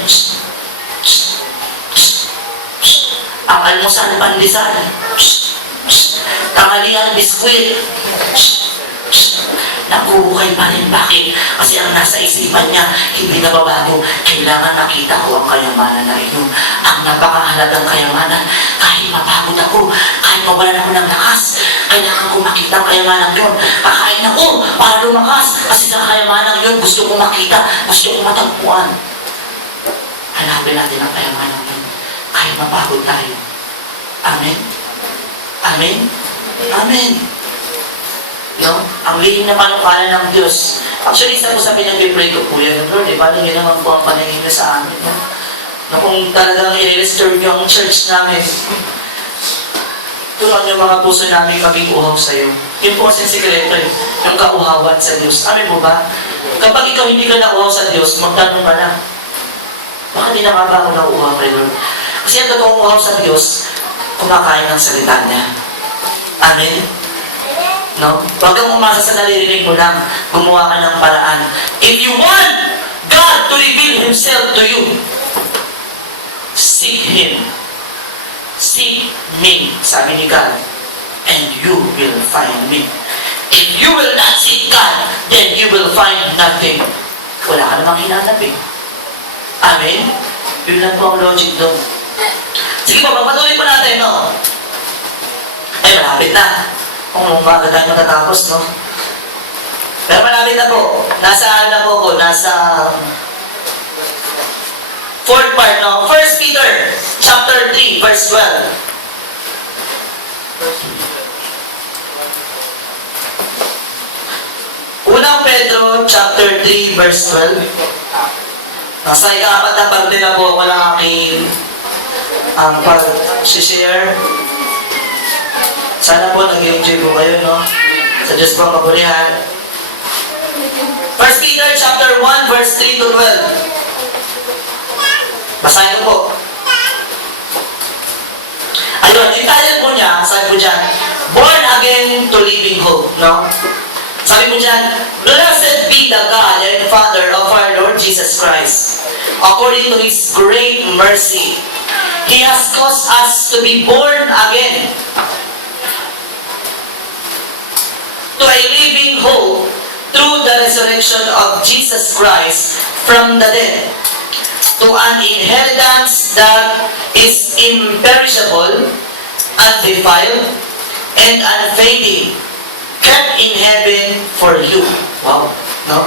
Ang almusal, pandesal. Tanghalian, biskwit. Nabubuhay pa rin. Bakit? Kasi ang nasa isipan niya, hindi na babago. Kailangan makita ko ang kayamanan na iyon. Ang napakahalagang kayamanan. Kahit mapagod ako, kahit mawalan ako ng lakas, kailangan ko makita ang kayamanan yun. Kakain ako para lumakas. Kasi sa kayamanan yun, gusto ko makita, gusto ko matagpuan. Hanapin natin ang kayamanan yun. Kahit mapagod tayo. Amen? Amen? Amen. No? Ang lihim na panukala ng Diyos. Actually, isa po sa pinag-pray ko po yan, Lord, bali yun naman po ang paningin na sa amin. No? Na kung talagang i-restore niyo ang church namin, turuan niyo mga puso namin maging uhaw sa iyo. Yun po ang sikreto, yung kauhawan sa Diyos. Amin mo ba? Kapag ikaw hindi ka nauhaw sa Diyos, magtanong ka na, bakit di na ba ako nauuhaw kay Lord? Kasi ang totoong uhaw sa Diyos, kumakain ng salita niya. Amen? No? Huwag kang umasa sa naririnig mo lang. Gumawa ka ng paraan. If you want God to reveal Himself to you, seek Him. Seek me, sabi ni God, and you will find me. If you will not seek God, then you will find nothing. Wala ka namang hinanap eh. Amen? Yun lang po ang logic doon. Sige po, pagpatuloy po natin, no? Ay, malapit na. Kung maaga tayo matatapos, no? Pero malapit na po. Nasa ano na po ko? Nasa fourth part, no? 1 Peter chapter 3, verse 12. Unang Pedro chapter 3, verse 12. Nasa ika-apat na parte na po ako ng aking pag-share. Sana po nag-enjoy po kayo, no? Sa Diyos po ang kapurihan. 1 Peter chapter 1, verse 3 to 12. Basahin ko po. Ayun, yung title po niya, sabi po dyan, Born Again to Living Hope, no? Sabi po dyan, Blessed be the God and Father of our Lord Jesus Christ. According to His great mercy, He has caused us to be born again to a living hope through the resurrection of Jesus Christ from the dead, to an inheritance that is imperishable, undefiled, and unfading, kept in heaven for you. Wow, no?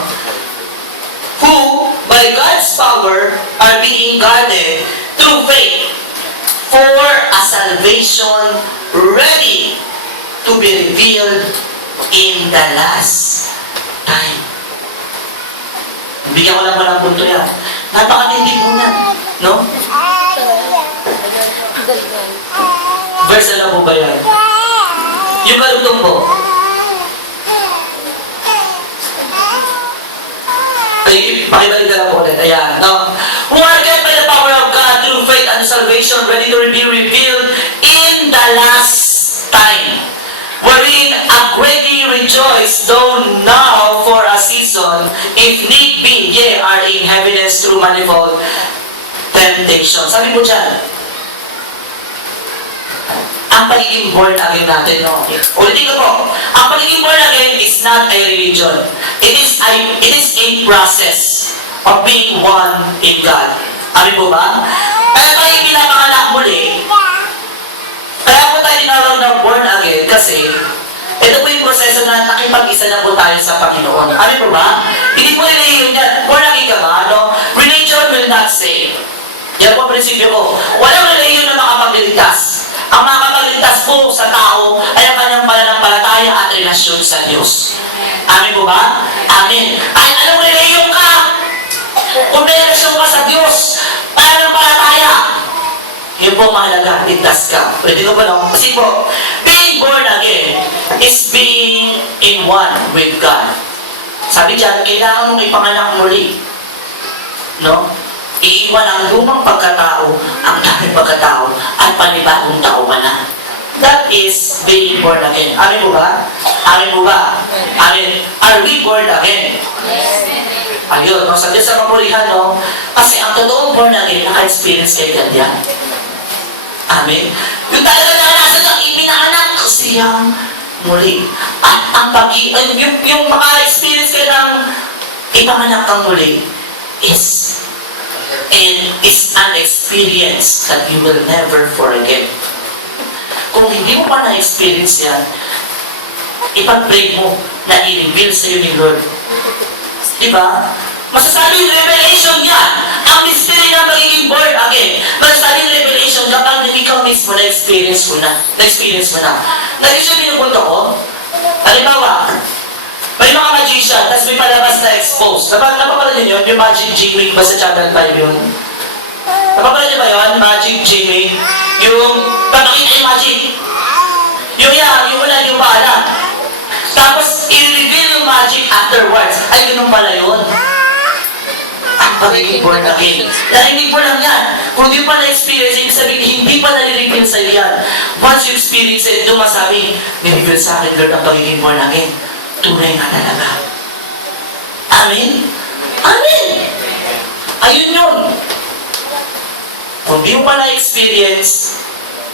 Who, by God's power, are being guarded through faith for a salvation ready to be revealed in the last time. Bigyan ko lang ng punto yan. Napakatindig mo yan, no? Verse na po ba yan? Yung kalutong po. Ay, pakibalik na lang po ulit. Ayan, no? Who are kept by the power of God through faith and salvation, ready to be revealed in the last time. Wherein greatly rejoice, though now for a season, if need be, ye are in heaviness through manifold temptation. Sabi mo dyan, ang pagiging born again natin, no? Ulitin ko po, ang pagiging born again is not a religion. It is a process of being one in God. Amin po ba? Kaya tayo pinapanganak muli, kaya po tayo tinawag na born again kasi ito po yung proseso na nakipag-isa na po tayo sa Panginoon. Ano po ba? Hindi po nila yan. Born again ka ba? No? Religion will not save. Yan po ang prinsipyo ko. Walang religion na makapagligtas. Ang makapagligtas po sa tao ay ang kanyang pananampalataya at relasyon sa Diyos. Amin po ba? Amin. Ay, anong religion ka? Kung may relasyon ka sa Diyos, pananampalataya, yun po mahalaga, ligtas ka. Pwede ko ba lang? Kasi po, being born again is being in one with God. Sabi dyan, kailangan mong ipanganak muli. No? Iiwan ang lumang pagkatao, ang daming pagkatao, at panibagong tao ka na. That is being born again. Amin mo ba? Amin mo ba? Amin. Are we born again? Ayun, no? Sabi sa mapulihan, no? Kasi ang totoong born again, naka-experience kay God yan. Amen. Yung talaga naranasan ng ipinanganak siyang muli. At ang yung maka-experience ka ng ipanganak kang muli is an experience that you will never forget. Kung hindi mo pa na-experience yan, ipag-pray mo na i-reveal sa'yo ni Lord. Diba? Masasabing revelation yan. Ang mystery na magiging born again. Masasabing revelation kapag ikaw mismo na-experience mo na. Nag-issue din yung punto ko. Halimbawa, may mga magician, tapos may palabas na expose. Napapala niyo yun? Yung Magic G-Wing ba sa Channel 5 yun? Napapala niyo ba yun? Magic G-Wing? Yung papakita yung magic. Yung wala yung paalam. Tapos, i-reveal yung magic afterwards. Ay, ganun pala yun. Ang pagiging born again. Narinig mo lang yan. Kung di pa na-experience, ibig sabihin, hindi pa nare-reveal sa'yo yan. Once you experience it, doon masabi, nire-reveal sa akin, Lord, ang pagiging born again. Tunay nga talaga. Amen? Amen! Ayun yun. Kung di mo pa na-experience,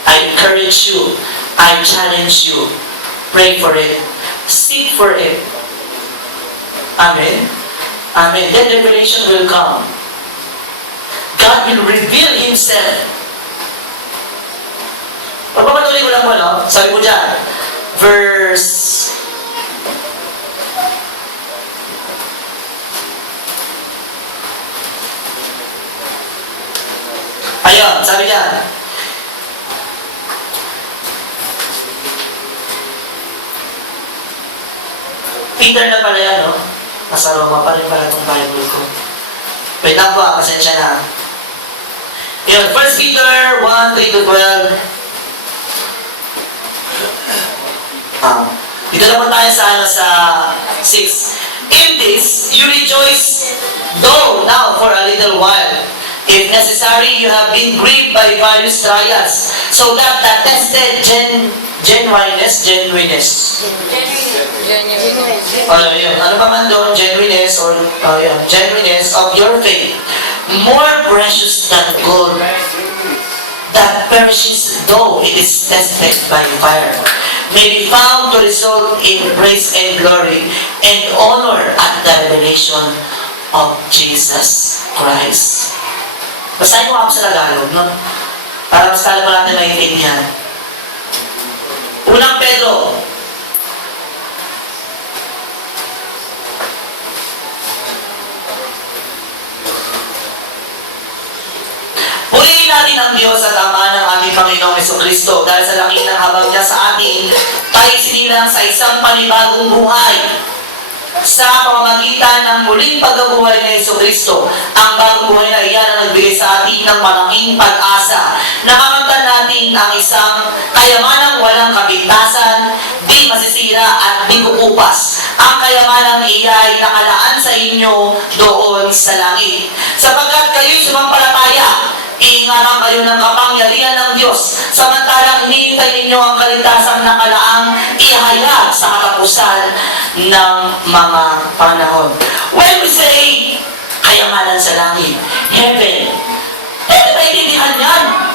I encourage you, I challenge you, pray for it, seek for it. Amen? Amen. Then revelation will come. God will reveal Himself. Pagpapatuloy ko lang po, no? Sabi ko dyan, verse... Ayun, sabi dyan, Peter na pala yan, no? Nasa Roma pa rin pala itong Bible ko. Wait lang po, pasensya na. Yun, 1 Peter 1:3-12. Dito naman tayo sa 6. In this, you rejoice, though now for a little while. If necessary, you have been grieved by various trials, so that the tested genuineness. Ano pa man doon, genuineness of your faith, more precious than gold, that perishes though it is tested by fire, may be found to result in praise and glory and honor at the revelation of Jesus Christ. Basahin mo ako sa Tagalog, no? Para mas talaga natin maintindihan. Unang Pedro. Purihin natin ang Diyos at Ama ng ating Panginoong Jesucristo dahil sa laki ng habag niya sa atin, tayo sinilang sa isang panibagong buhay. Sa pamamagitan ng muling pagkabuhay ni Jesucristo, ang bagong buhay na iyan ang nagbigay sa atin ng malaking pag-asa. Nakakamtan natin ang isang kayamanang walang kapintasan, di masisira at di kukupas. Ang kayamanang iyay nakalaan sa inyo doon sa langit. Sapagkat kayo'y sumampalataya, iingatan kayo ng kapangyarihan ng Diyos, samantalang hinihintay ninyo ang kaligtasang nakalaang ihayag sa katapusan ng mga panahon. When we say, kayamanan sa langit, heaven, pwede ba itindihan yan?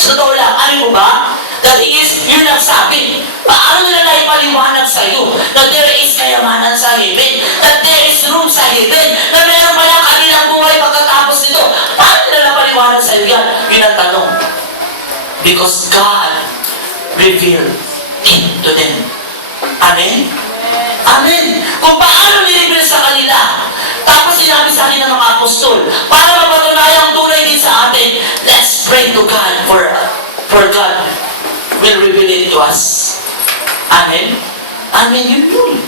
Sa totoo lang, ano mo ba? That is, yun ang sabi. Paano nila na ipaliwanag sa iyo na there is kayamanan sa heaven, that there is room sa heaven, na meron palang kanilang buhay pagkatapos nito? Paano nila napaliwanag sa iyo yan? Yun ang sa atin ng mga apostol para mapatunayang tunay din sa atin. Let's pray to God for God will reveal it to us. Amen? Amen yun.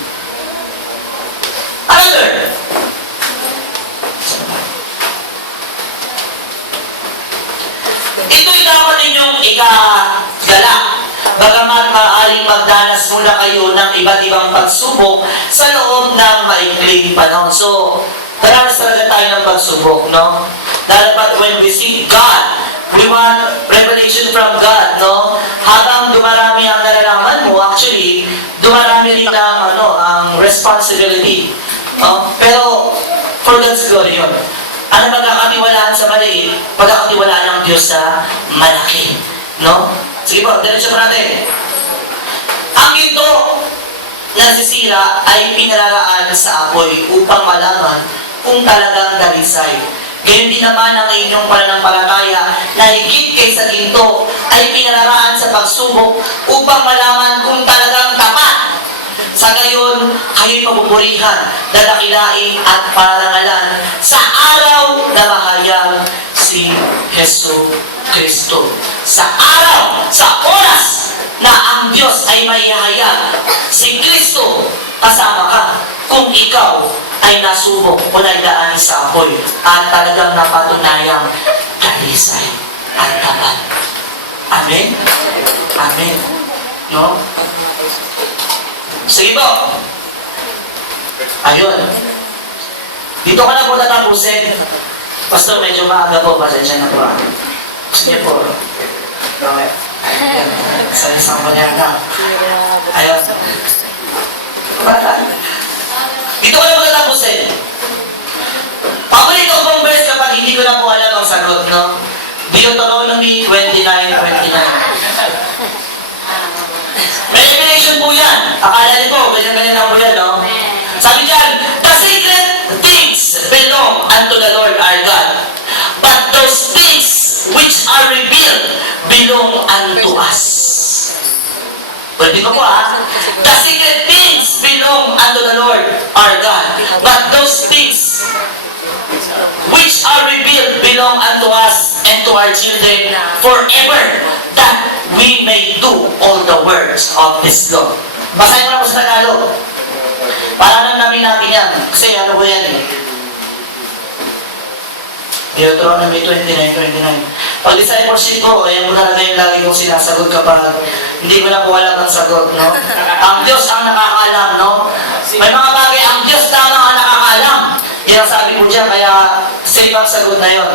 Another. Ito'y dapat ninyong ikagala. Bagamat maaaring magdanas muna kayo ng iba't ibang pagsubok sa loob ng maikling panahon. So, daranas talaga tayo ng pagsubok, no? Dapat when we seek God, we want revelation from God, no? Habang dumarami ang nalalaman mo, actually, dumarami rin ang responsibility. No? Pero, for God's glory yun. Ano magkakatiwalaan sa maliit, pagkakatiwalaan ng Diyos sa malaki. No? Sige po, diretso po natin. Ang ginto na nasisira ay pinararaan sa apoy upang malaman kung talagang dalisay. Gayon din naman ang inyong pananampalataya na higit kaysa ginto ay pinararaan sa pagsubok upang malaman kung talagang tapat. Sa gayon, kayo'y mabuburihan, dadakilain at parangalan sa araw na mahayag si Heso Kristo. Sa araw, sa oras na ang Diyos ay maihahayag si Kristo, kasama ka kung ikaw ay nasubok o nagdaan sa apoy at talagang napatunayang dalisay at tapat. Amen? Amen. No? Sige po. Ayun. Dito ka na po tatapusin. Pastor, medyo maaga po. Pasensya na po. Sige po. Okay. Ayan. Sa isang panyaga. Ayun. Dito ka na po tatapusin. Paborito ko pong verse kapag hindi ko na po alam ang sagot, no? Deuteronomy 29:29. May revelation po yan. Akala niyo po, ganyan-ganyan na po yan, no? Sabi dyan, the secret things belong unto the Lord our God. But those things which are revealed belong unto us. Pwede ko po, the secret things belong unto the Lord our God. But those things which are revealed belong unto us and to our children forever, that we may do all the words of this law. Basahin mo na po sa Tagalog. Para lang namin natin yan. Kasi ano po yan eh. Deuteronomy 29:29. Pag discipleship ko, ayan mo talaga yung lagi kong sinasagot kapag hindi ko na po alam ang sagot, no? Ang Diyos ang nakakaalam, no? May mga bagay, ang Diyos lamang ang nakakaalam. Yan ang sabi ko dyan, kaya safe ang sagot na yon.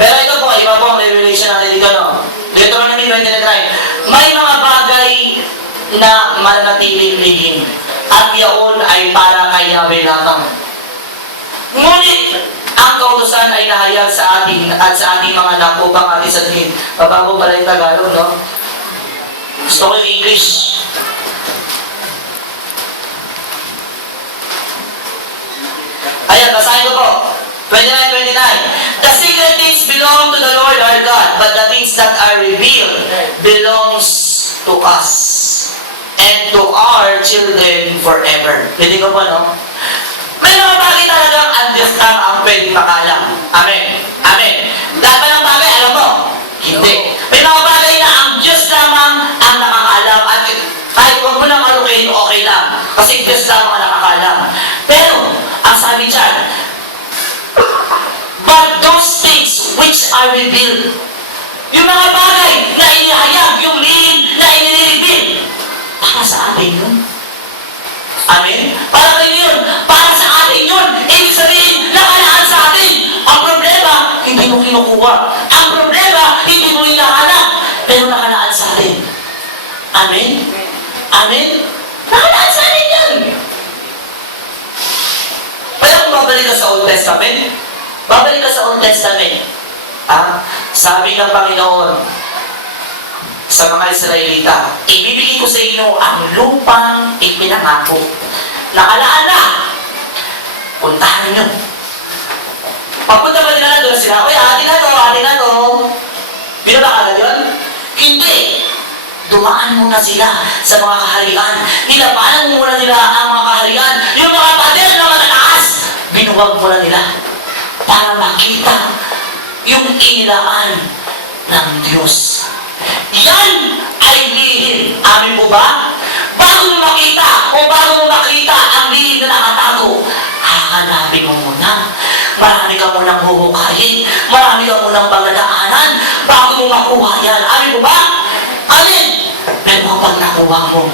Pero ito po, iba po ang revelation natin dito, no? Deuteronomy 29:9. May mga bagay na mananatiling lihim, at yaon ay para kay Yahweh lamang. Ngunit, ang kautusan ay nahayag sa atin at sa ating mga anak upang ating sabihin. Babago pala yung Tagalog, no? Gusto ko yung English. Ayan, basahin ko po. 29:29. The secret things belong to the Lord our God, but the things that are revealed belongs to us and to our children forever. Hindi ko po, no? May mga bagay talagang ang Diyos lang ang pwedeng makalam. Amen. Amen. Lahat ba ng bagay, alam mo? Hindi. May mga bagay na ang Diyos lamang ang nakakaalam at kahit huwag mo nang alukin, okay lang. Kasi Diyos lamang ang nakakaalam. Pero, ang sabi dyan, but those things which are revealed, yung mga bagay na inihayag, yung lihim na inilireveal, para sa atin yun. Amen? Para kayo yun. Para sa atin yun. Ibig sabihin, nakalaan sa atin. Ang problema, hindi mo kinukuha. Ang problema, hindi mo hinahanap. Pero nakalaan sa atin. Amen? Amen? Nakalaan sa atin yan. Kaya kung babalik ka sa Old Testament, babalik ka sa Old Testament. Sabi ng Panginoon, sa mga Israelita, ibibigay ko sa inyo ang lupang ipinangako. Nakalaan na. Puntahan ninyo. Pagpunta ba nila doon sila, oy, atin na to. Binaba agad yun? Hindi. Dumaan muna sila sa mga kaharian. Nilabanan muna nila ang mga kaharian. Yung mga pader na matataas, binuwag muna nila. para makita yung inilaan ng Diyos. Yan ay lihim. Amin po ba? Bago mo makita o bago mo makita ang lihim na nakatago, hahanapin mo muna. Marami ka munang huhukayin. Marami ka munang pagdadaanan bago mo makuha yan. Amin po ba? Amin! Pero kapag nakuha mo,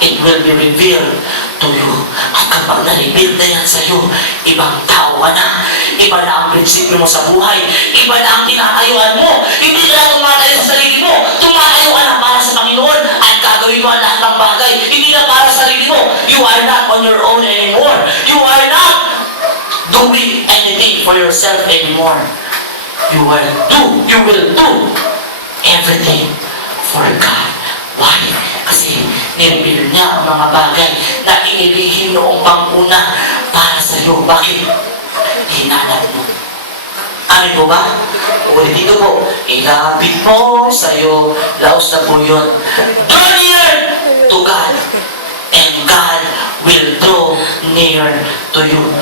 it will be revealed to you. At kapag na-reveal na yan sa'yo, ibang tao ka na. Iba na ang prinsipyo mo sa buhay. Iba na ang tinatayuan mo. Hindi ka na tumatayo sa sarili mo. Tumatayo ka na para sa Panginoon at gagawin mo ang lahat ng bagay. Hindi na para sa sarili mo. You are not on your own anymore. You are not doing anything for yourself anymore. You will do everything for God. Why? Kasi nireveal niya ang mga bagay na inilihim noong panguna para sa iyo. Bakit? Hinanap mo. Amin po ba? Ulit dito po, ilapit mo sa iyo, laos na po yun. Draw near to God, and God will draw near to you.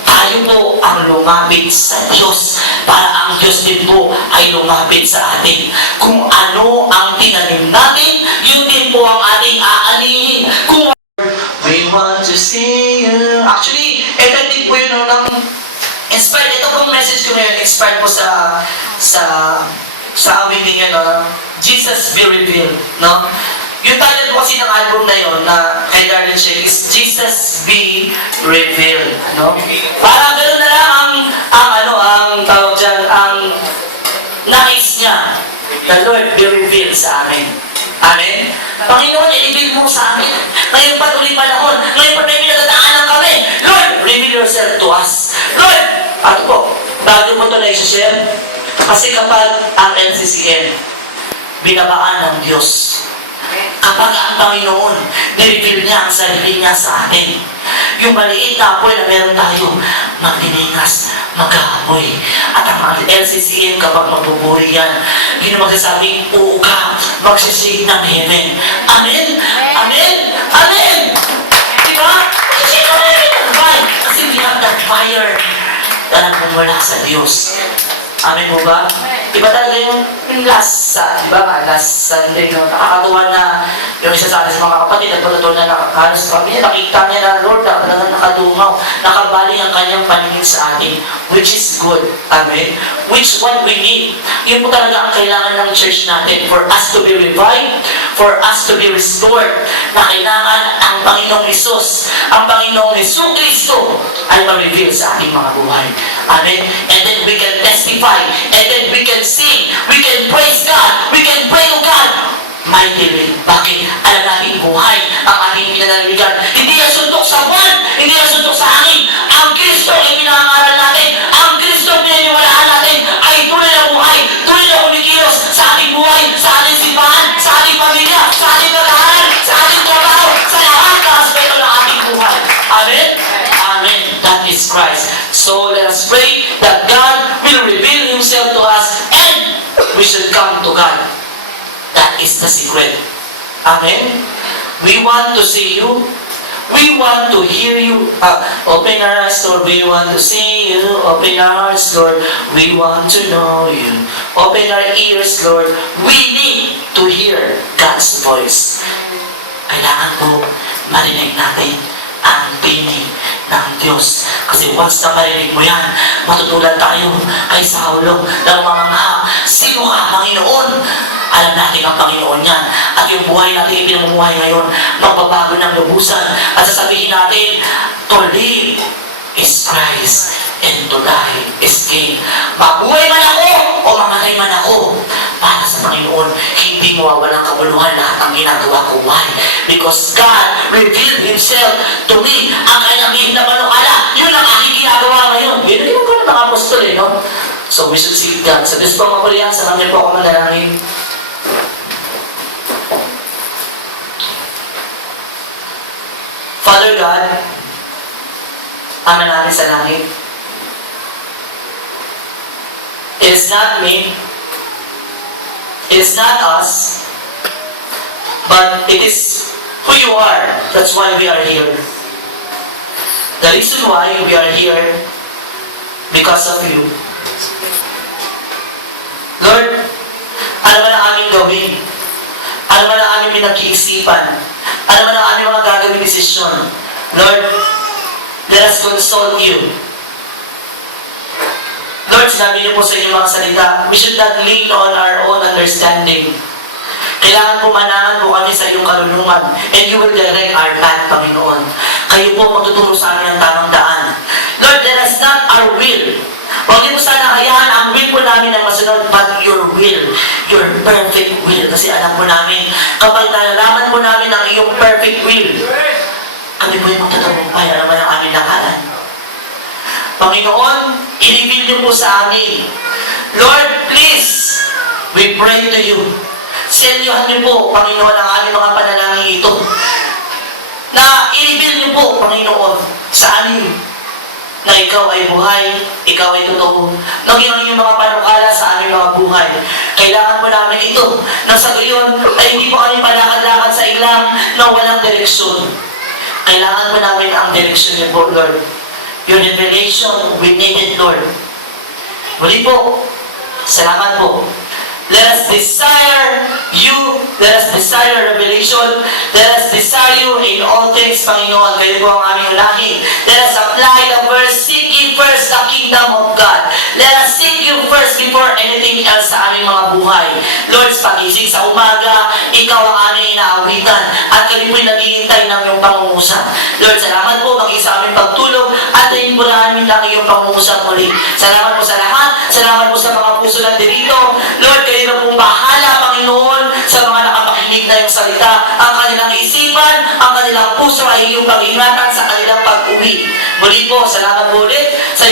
Tayo po ang lumapit sa Diyos para ang Diyos din po ay lumapit sa atin. Kung ano ang tinanim natin, yun din po ang ating aanihin. Kung we want to see you. Actually, ito din po yun ng inspired. Ito pong message ko ngayon, inspired po sa meeting yan, no? Jesus be revealed, no? Yung title po kasi ng album na yun, na kay Darlene Shake, is Jesus be revealed, no? Parang gano'n na lang ang tawag dyan, ang nais niya. The Lord be revealed sa amin. Amen? Panginoon, i-reveal mo sa amin. Ngayon patuloy panahon, ngayon pa may pinagdadaanan kami. Lord, reveal yourself to us. Lord, ano po, bago mo ito na i-share, kasi kapag ang NCCN, binabaan ng Diyos, kapag ang Panginoon, nireveal niya ang sarili niya sa atin, yung maliit na apoy na meron tayo, magdiningas, mag-aapoy. At ang LCCM, kapag magbuburi yan, yun ang magsasabing, oo ka, magsisig ng heaven. Amen? Amen? Amen? Diba? Magsisig ng heaven. Why? Kasi we have that fire na nagmumula sa Diyos. Amen mo ba? Diba talaga yung last Sunday, no? Nakakatuwa na yung isa sa atin sa mga kapatid, nagpatutunan na nakakalas sa kami niya, nakita niya na Lord, talagang nakadungaw, nakabali ang kanyang paningin sa atin, which is good. Amen? Which what we need. Yun po talaga ang kailangan ng church natin for us to be revived, for us to be restored, na kailangan ang Panginoong Isus, ang Panginoong Hesus Kristo ay ma-reveal sa ating mga buhay. Amen? And then we can testify, and then we can sing, we can praise God, we can pray to God mightily. Bakit? Alam natin buhay ang ating pinanaligan. Hindi yan suntok sa buwan, hindi yan suntok sa hangin. Ang Kristo ay pinangaral natin, ang Kristo ang pinaniwalaan natin ay tunay na buhay, tunay na kumikilos sa ating buhay, sa ating simbahan, sa ating pamilya, sa ating pagkahalan, sa ating trabaho, sa lahat ng aspeto ng ating buhay. Amen? Amen. That is Christ. So let us pray that God will reveal Himself to us and we should come to God. That is the secret. Amen? We want to see you. We want to hear you. Open our eyes, Lord. We want to see you. Open our hearts, Lord. We want to know you. Open our ears, Lord. We need to hear God's voice. Kailangan po marinig natin ang tinig ng Diyos. Kasi once na marinig mo yan, matutulan tayo kay Saulo ng mga sino ka, Panginoon? Alam natin ang Panginoon yan. At yung buhay natin pinamumuhay ngayon, magbabago ng lubusan. At sasabihin natin, to live is Christ, and to die is gain. Mabuhay man ako o mamatay man ako, para sa Panginoon, hindi mawawalang kabuluhan lahat ang ginagawa ko. Why? Because God revealed Himself to me. Ang kanyang lihim na panukala, yun ang aking ginagawa ngayon. Yun ang ginagawa ng mga apostol, no? So we should seek God. Sa Diyos po mga Korean, sa kanya po ako manalangin. Father God, Ama namin sa langit, it is not me, it is not us, but it is who you are. That's why we are here. The reason why we are here because of you. Lord, ano man ang aming gawin? Ano man ang aming pinag-iisipan? Ano man ang aming mga gagawin desisyon? Lord, let us consult you. Lord, sinabi niyo po sa inyong mga salita, we should not lean on our own understanding. Kailangan pumanangan po kami sa iyong karunungan, and you will direct our path, Panginoon. Kayo po magtuturo sa amin ang tamang daan. Lord, let us not our will. Huwag niyo po sana hayaan ang will po namin ang masunod, but your will, your perfect will. Kasi alam po namin, kapag nalalaman po namin ang iyong perfect will, kami po yung magtatagumpay, alam mo ang aming lakaran. Panginoon, i-reveal niyo po sa amin. Lord, please, we pray to you. Selyuhan niyo po, Panginoon, ang aming mga panalangin ito. Na i-reveal niyo po, Panginoon, sa amin na ikaw ay buhay, ikaw ay totoo. Naging ang iyong mga panukala sa aming mga buhay. Kailangan po namin ito, na sa gayon ay hindi po kami palakad-lakad sa ilang na walang direksyon. Kailangan po namin ang direksyon niyo po, Lord. Your revelation, we need it, Lord. Muli po, salamat po. Let us desire you. Let us desire revelation. Let us desire you in all things, Panginoon. Kayo po ang aming lahi. Let us apply the verse, seek ye first the kingdom of God. Let us seek you first before anything else sa aming mga buhay. Lord, pagising sa umaga, ikaw ang aming inaawitan. At kami po'y naghihintay ng iyong pangungusap. Lord, salamat po maging sa aming pagtulog at tayo po namin lang iyong pangungusap muli. Salamat po sa lahat. Salamat po sa mga puso na dirito. Lord, kayo na pong bahala, Panginoon, sa mga nakapakinig na yung salita. Ang kanilang isipan, ang kanilang puso ay iyong pag-ingatan sa kanilang pag-uwi. Muli po, salamat po ulit sa